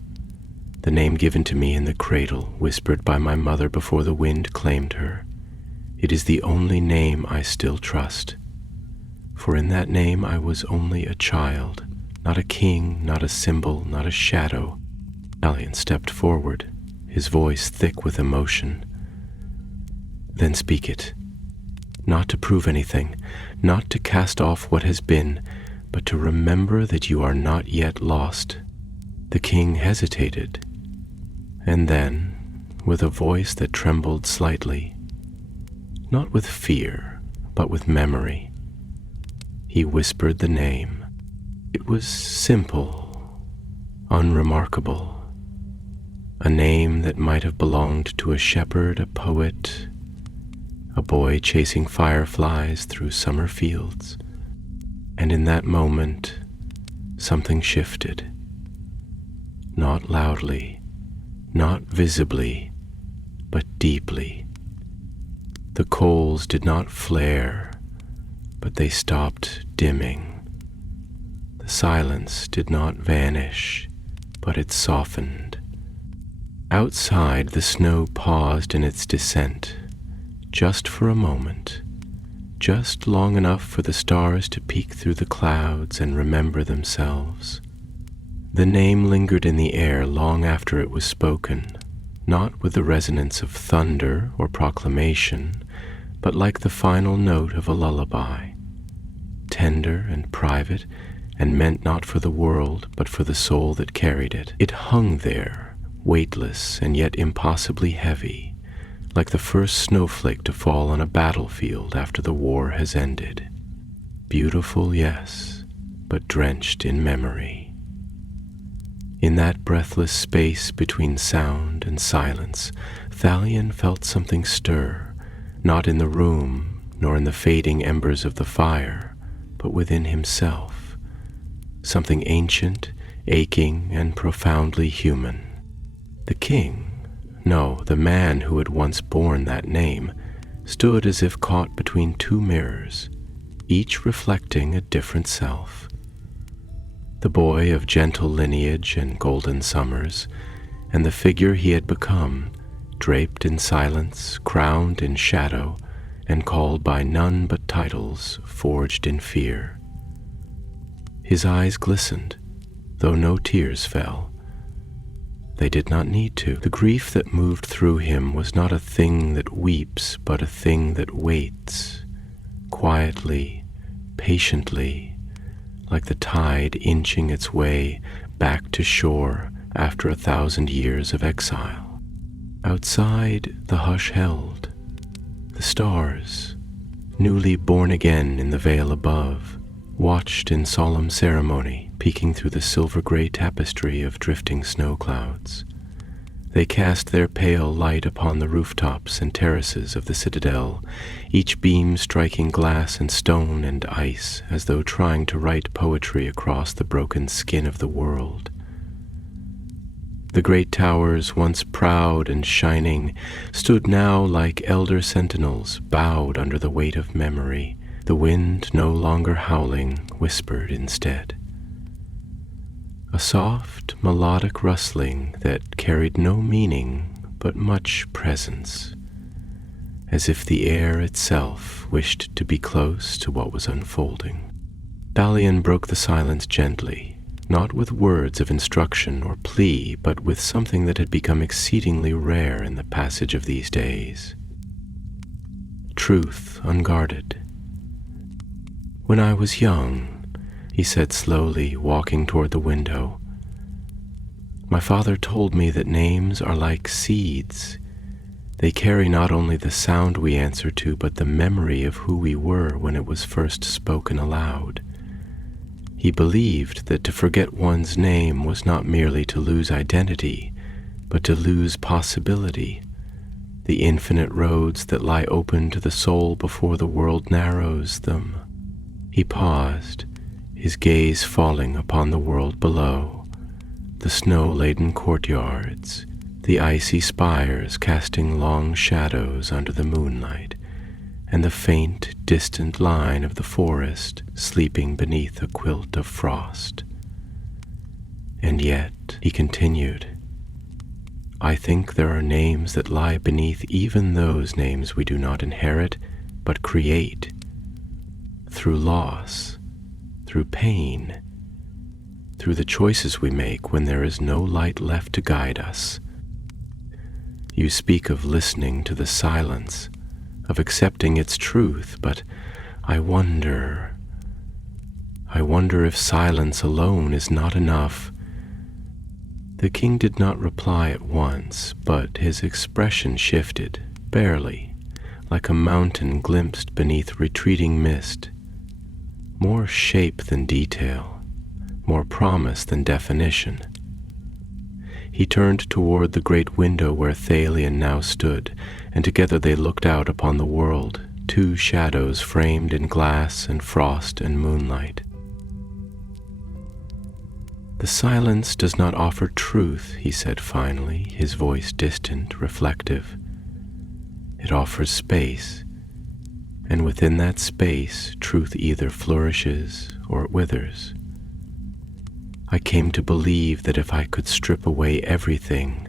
the name given to me in the cradle, whispered by my mother before the wind claimed her. It is the only name I still trust. For in that name I was only a child, not a king, not a symbol, not a shadow. Thalion stepped forward, his voice thick with emotion. Then speak it, not to prove anything, not to cast off what has been, but to remember that you are not yet lost. The king hesitated, and then, with a voice that trembled slightly, not with fear, but with memory, he whispered the name. It was simple, unremarkable, a name that might have belonged to a shepherd, a poet, a boy chasing fireflies through summer fields. And in that moment, something shifted. Not loudly, not visibly, but deeply. The coals did not flare, but they stopped dimming. The silence did not vanish, but it softened. Outside, the snow paused in its descent, just for a moment, just long enough for the stars to peek through the clouds and remember themselves. The name lingered in the air long after it was spoken, not with the resonance of thunder or proclamation, but like the final note of a lullaby, tender and private, and meant not for the world, but for the soul that carried it. It hung there, weightless and yet impossibly heavy, like the first snowflake to fall on a battlefield after the war has ended. Beautiful, yes, but drenched in memory. In that breathless space between sound and silence, Thalion felt something stir, not in the room, nor in the fading embers of the fire, but within himself. Something ancient, aching, and profoundly human. The king, no, the man who had once borne that name, stood as if caught between two mirrors, each reflecting a different self. The boy of gentle lineage and golden summers, and the figure he had become, draped in silence, crowned in shadow, and called by none but titles forged in fear. His eyes glistened, though no tears fell. They did not need to. The grief that moved through him was not a thing that weeps, but a thing that waits, quietly, patiently, like the tide inching its way back to shore after 1,000 years of exile. Outside, the hush held. The stars, newly born again in the veil above, watched in solemn ceremony, peeking through the silver-gray tapestry of drifting snow clouds. They cast their pale light upon the rooftops and terraces of the citadel, each beam striking glass and stone and ice, as though trying to write poetry across the broken skin of the world. The great towers, once proud and shining, stood now like elder sentinels, bowed under the weight of memory. The wind, no longer howling, whispered instead. a soft, melodic rustling that carried no meaning but much presence, as if the air itself wished to be close to what was unfolding. Talion broke the silence gently, not with words of instruction or plea, but with something that had become exceedingly rare in the passage of these days. Truth unguarded. "When I was young," he said slowly, walking toward the window, "my father told me that names are like seeds. They carry not only the sound we answer to, but the memory of who we were when it was first spoken aloud. He believed that to forget one's name was not merely to lose identity, but to lose possibility, the infinite roads that lie open to the soul before the world narrows them." He paused, his gaze falling upon the world below, the snow-laden courtyards, the icy spires casting long shadows under the moonlight, and the faint, distant line of the forest sleeping beneath a quilt of frost. "And yet," he continued, "I think there are names that lie beneath even those names we do not inherit, but create, through loss, through pain, through the choices we make when there is no light left to guide us. You speak of listening to the silence, of accepting its truth, but I wonder if silence alone is not enough." The king did not reply at once, but his expression shifted, barely, like a mountain glimpsed beneath retreating mist. More shape than detail, more promise than definition. He turned toward the great window where Talion now stood, and together they looked out upon the world, two shadows framed in glass and frost and moonlight. "The silence does not offer truth," he said finally, his voice distant, reflective. "It offers space, and within that space truth either flourishes or it withers. I came to believe that if I could strip away everything,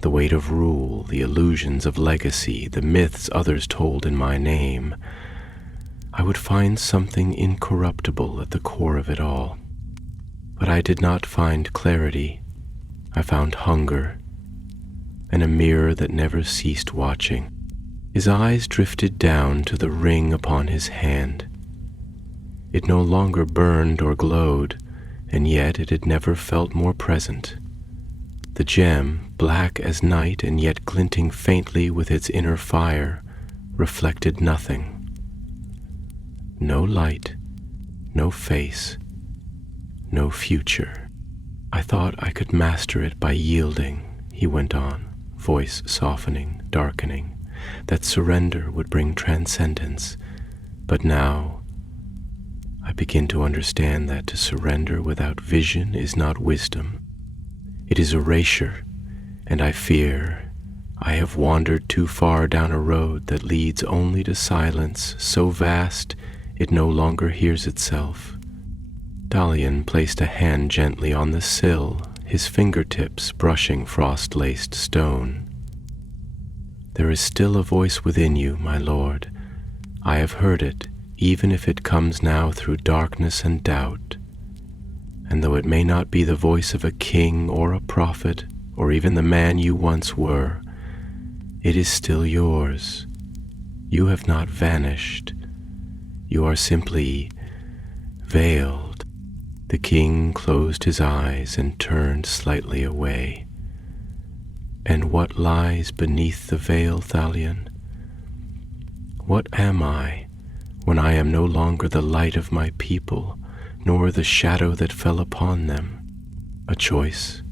the weight of rule, the illusions of legacy, the myths others told in my name, I would find something incorruptible at the core of it all. But I did not find clarity. I found hunger, and a mirror that never ceased watching." His eyes drifted down to the ring upon his hand. It no longer burned or glowed, and yet it had never felt more present. The gem, black as night and yet glinting faintly with its inner fire, reflected nothing. No light, no face, no future. "I thought I could master it by yielding," he went on, voice softening, darkening, "that surrender would bring transcendence. But now I begin to understand that to surrender without vision is not wisdom. It is erasure, and I fear I have wandered too far down a road that leads only to silence so vast it no longer hears itself." Talion placed a hand gently on the sill, his fingertips brushing frost-laced stone. "There is still a voice within you, my lord. I have heard it, even if it comes now through darkness and doubt. And though it may not be the voice of a king or a prophet, or even the man you once were, it is still yours. You have not vanished. You are simply veiled." The king closed his eyes and turned slightly away. "And what lies beneath the veil, Talion? What am I when I am no longer the light of my people, nor the shadow that fell upon them?" "A choice,"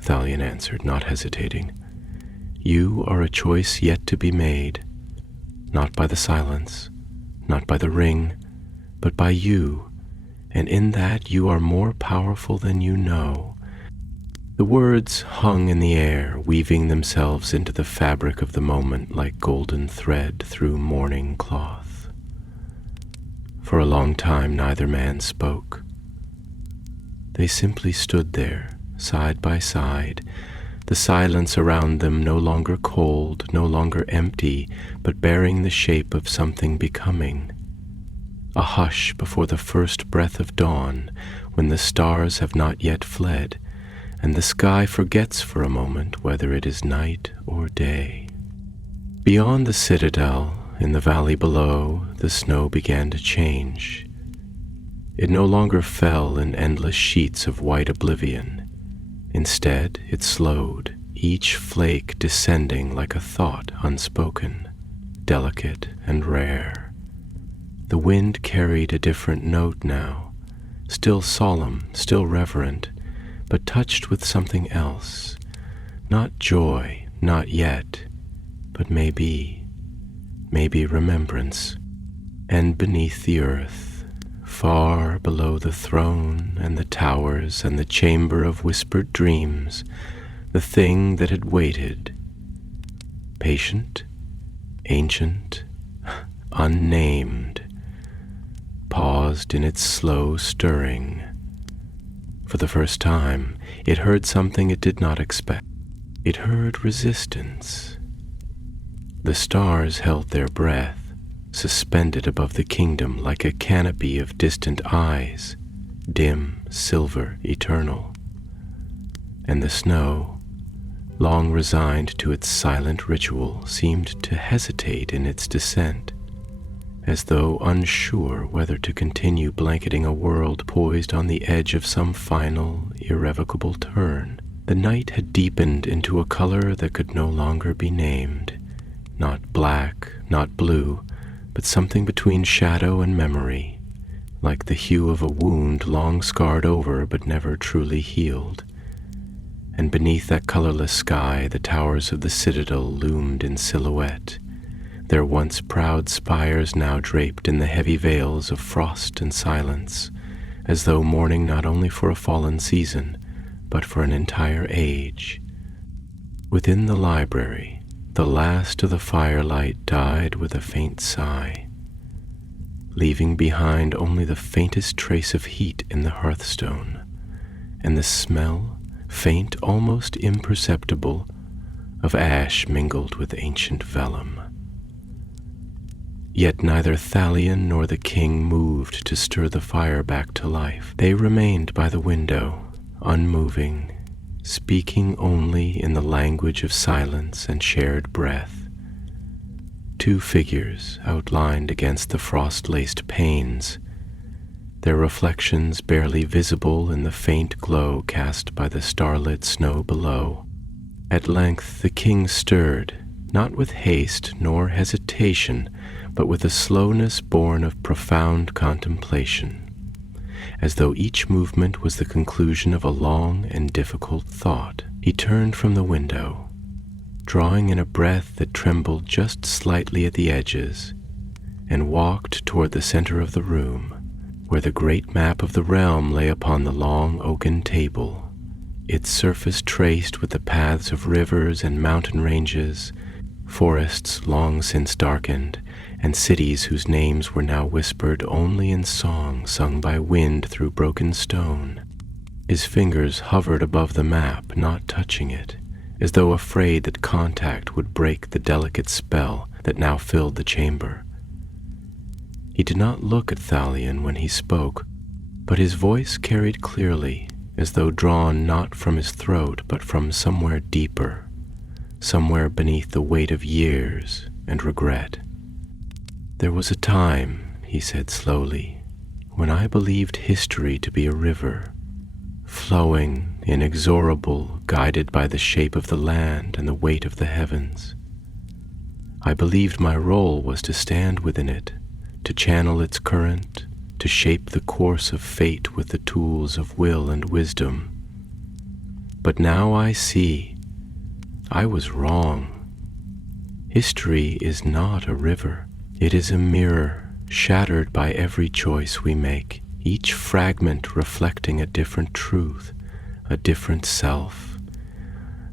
Talion answered, not hesitating. "You are a choice yet to be made, not by the silence, not by the ring, but by you, and in that you are more powerful than you know." The words hung in the air, weaving themselves into the fabric of the moment like golden thread through mourning cloth. For a long time neither man spoke. They simply stood there, side by side, the silence around them no longer cold, no longer empty, but bearing the shape of something becoming. A hush before the first breath of dawn, when the stars have not yet fled, and the sky forgets for a moment whether it is night or day. Beyond the citadel, in the valley below, the snow began to change. It no longer fell in endless sheets of white oblivion. Instead, it slowed, each flake descending like a thought unspoken, delicate and rare. The wind carried a different note now, still solemn, still reverent, but touched with something else. Not joy, not yet, but maybe remembrance. And beneath the earth, far below the throne and the towers and the chamber of whispered dreams, the thing that had waited, patient, ancient, unnamed, paused in its slow stirring. For the first time, it heard something it did not expect. It heard resistance. The stars held their breath, suspended above the kingdom like a canopy of distant eyes, dim, silver, eternal. And the snow, long resigned to its silent ritual, seemed to hesitate in its descent, as though unsure whether to continue blanketing a world poised on the edge of some final, irrevocable turn. The night had deepened into a color that could no longer be named, not black, not blue, but something between shadow and memory, like the hue of a wound long scarred over but never truly healed. And beneath that colorless sky, the towers of the citadel loomed in silhouette, their once proud spires now draped in the heavy veils of frost and silence, as though mourning not only for a fallen season, but for an entire age. Within the library, the last of the firelight died with a faint sigh, leaving behind only the faintest trace of heat in the hearthstone, and the smell, faint, almost imperceptible, of ash mingled with ancient vellum. Yet neither Thalion nor the king moved to stir the fire back to life. They remained by the window, unmoving, speaking only in the language of silence and shared breath. Two figures outlined against the frost-laced panes, their reflections barely visible in the faint glow cast by the starlit snow below. At length the king stirred, not with haste nor hesitation, but with a slowness born of profound contemplation, as though each movement was the conclusion of a long and difficult thought. He turned from the window, drawing in a breath that trembled just slightly at the edges, and walked toward the center of the room, where the great map of the realm lay upon the long oaken table, its surface traced with the paths of rivers and mountain ranges, forests long since darkened, and cities whose names were now whispered only in song sung by wind through broken stone. His fingers hovered above the map, not touching it, as though afraid that contact would break the delicate spell that now filled the chamber. He did not look at Thalion when he spoke, but his voice carried clearly, as though drawn not from his throat but from somewhere deeper, somewhere beneath the weight of years and regret. "There was a time," he said slowly, "when I believed history to be a river, flowing, inexorable, guided by the shape of the land and the weight of the heavens. I believed my role was to stand within it, to channel its current, to shape the course of fate with the tools of will and wisdom. But now I see, I was wrong. History is not a river. It is a mirror, shattered by every choice we make, each fragment reflecting a different truth, a different self.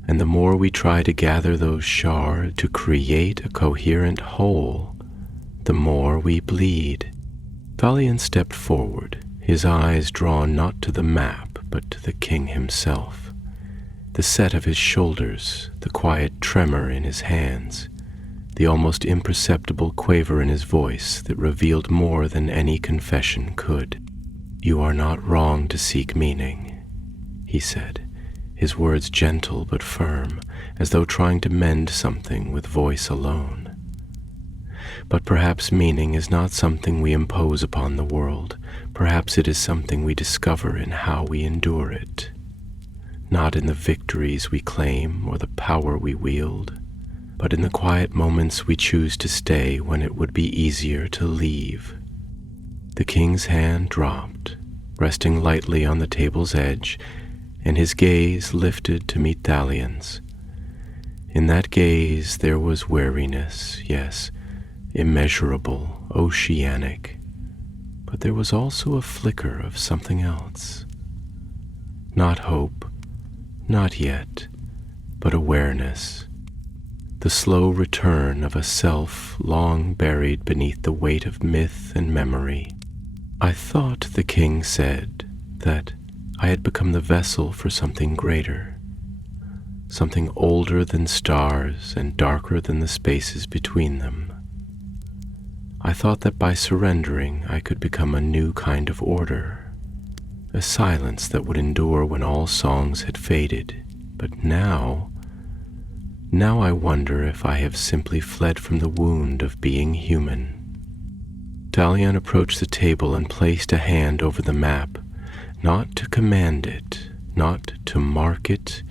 And the more we try to gather those shards to create a coherent whole, the more we bleed." Thalion stepped forward, his eyes drawn not to the map, but to the king himself. The set of his shoulders, the quiet tremor in his hands, the almost imperceptible quaver in his voice that revealed more than any confession could. "You are not wrong to seek meaning," he said, his words gentle but firm, as though trying to mend something with voice alone. "But perhaps meaning is not something we impose upon the world. Perhaps it is something we discover in how we endure it. Not in the victories we claim or the power we wield, but in the quiet moments we choose to stay when it would be easier to leave." The king's hand dropped, resting lightly on the table's edge, and his gaze lifted to meet Thalion's. In that gaze there was weariness, yes, immeasurable, oceanic, but there was also a flicker of something else. Not hope, not yet, but awareness, the slow return of a self long buried beneath the weight of myth and memory. "I thought," the king said, "that I had become the vessel for something greater, something older than stars and darker than the spaces between them. I thought that by surrendering I could become a new kind of order, a silence that would endure when all songs had faded. But now I wonder if I have simply fled from the wound of being human." Talion approached the table and placed a hand over the map, not to command it, not to mark it,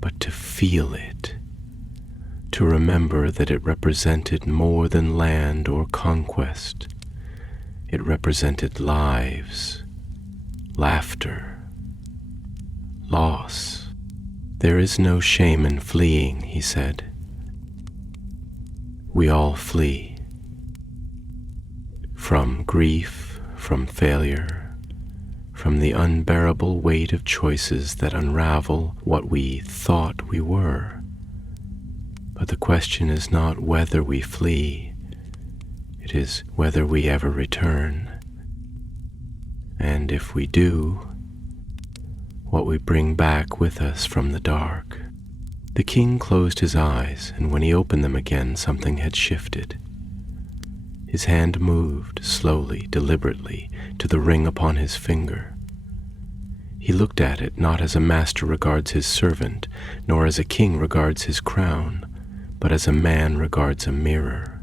but to feel it, to remember that it represented more than land or conquest. It represented lives, laughter, loss. "There is no shame in fleeing," he said. "We all flee. From grief, from failure, from the unbearable weight of choices that unravel what we thought we were. But the question is not whether we flee, it is whether we ever return. And if we do, what we bring back with us from the dark." The king closed his eyes, and when he opened them again, something had shifted. His hand moved slowly, deliberately, to the ring upon his finger. He looked at it not as a master regards his servant, nor as a king regards his crown, but as a man regards a mirror,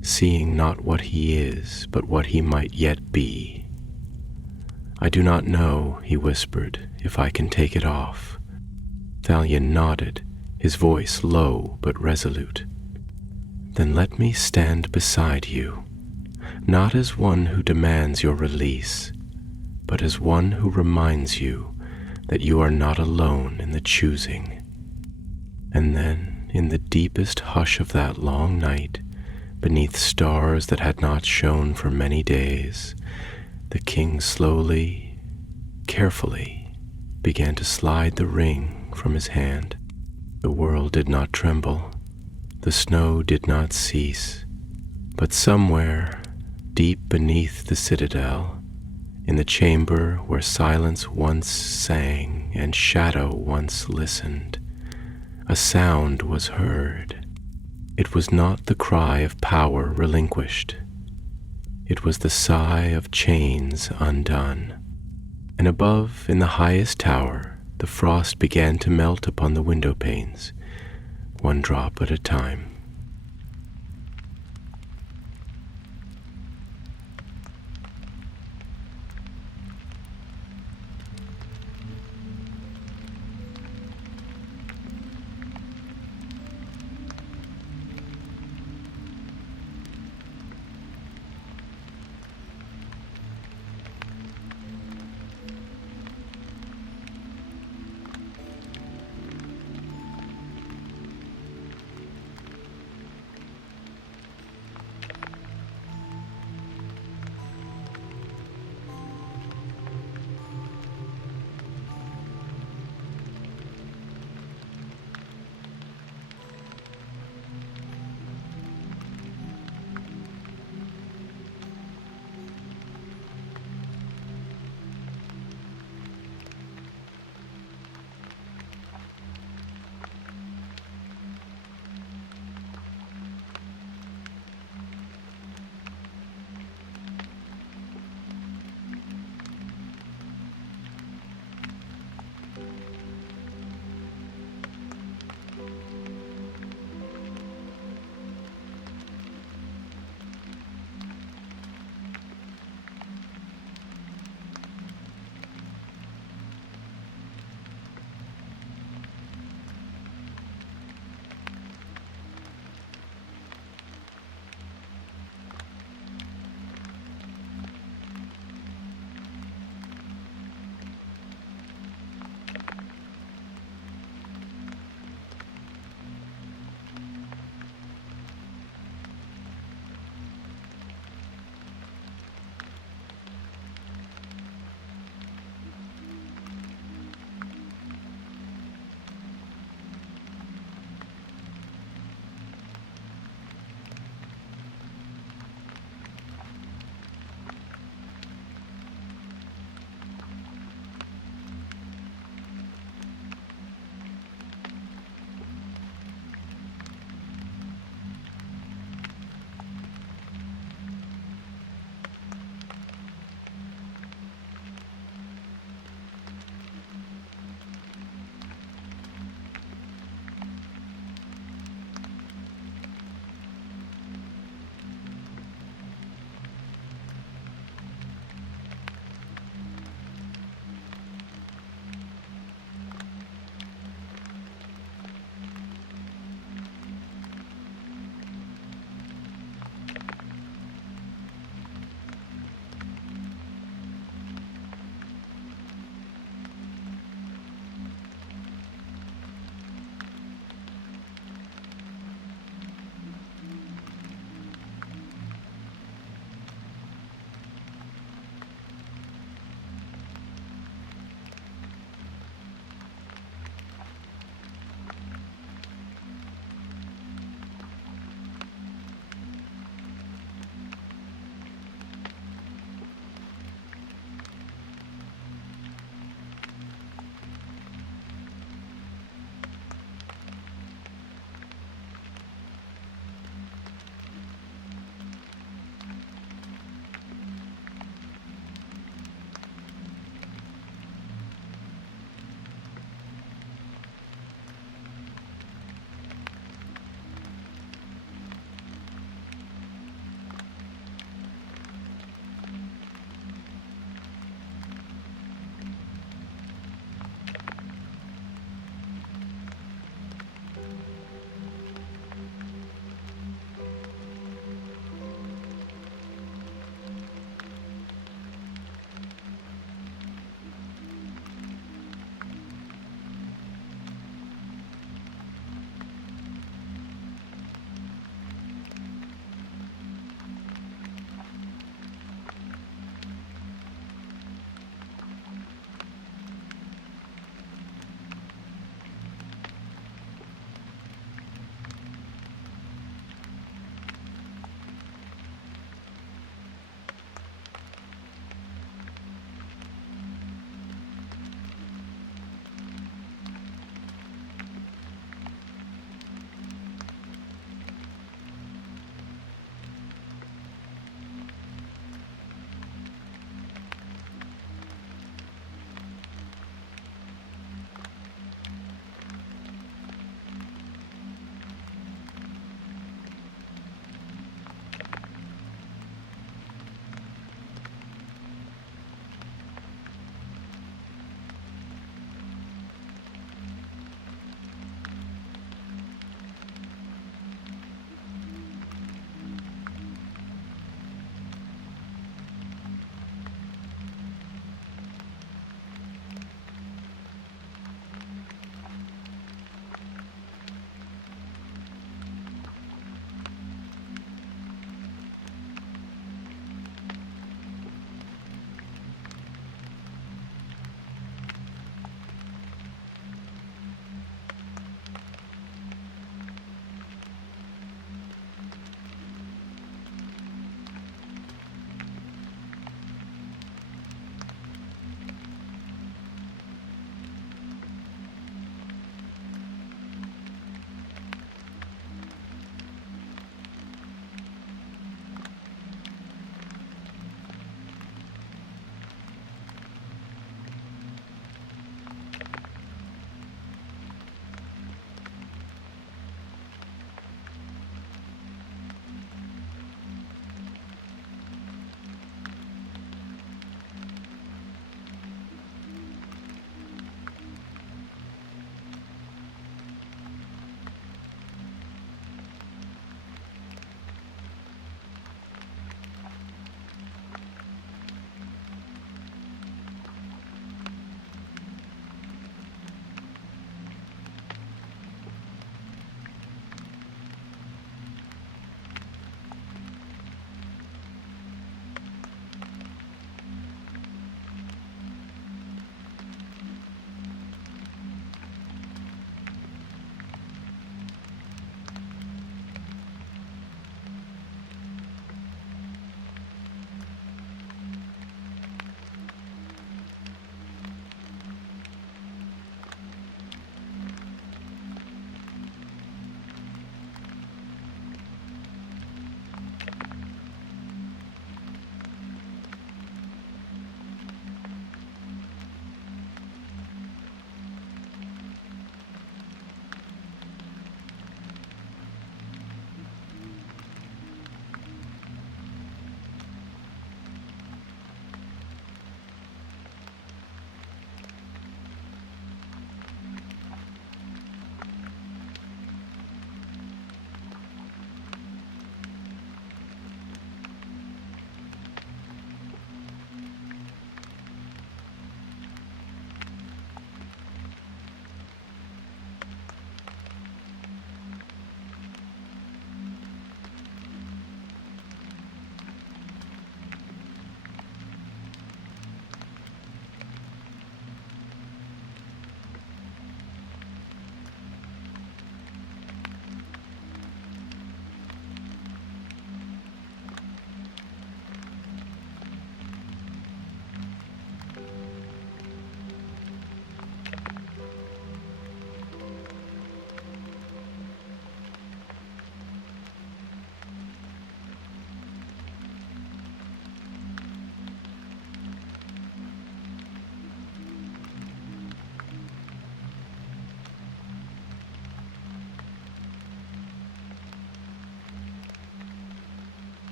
seeing not what he is, but what he might yet be. "I do not know," he whispered, "if I can take it off." Thalion nodded, his voice low but resolute. "Then let me stand beside you, not as one who demands your release, but as one who reminds you that you are not alone in the choosing." And then, in the deepest hush of that long night, beneath stars that had not shone for many days, the king slowly, carefully, began to slide the ring from his hand. The world did not tremble, the snow did not cease, but somewhere, deep beneath the citadel, in the chamber where silence once sang and shadow once listened, a sound was heard. It was not the cry of power relinquished. It was the sigh of chains undone. And above, in the highest tower, the frost began to melt upon the window panes, one drop at a time.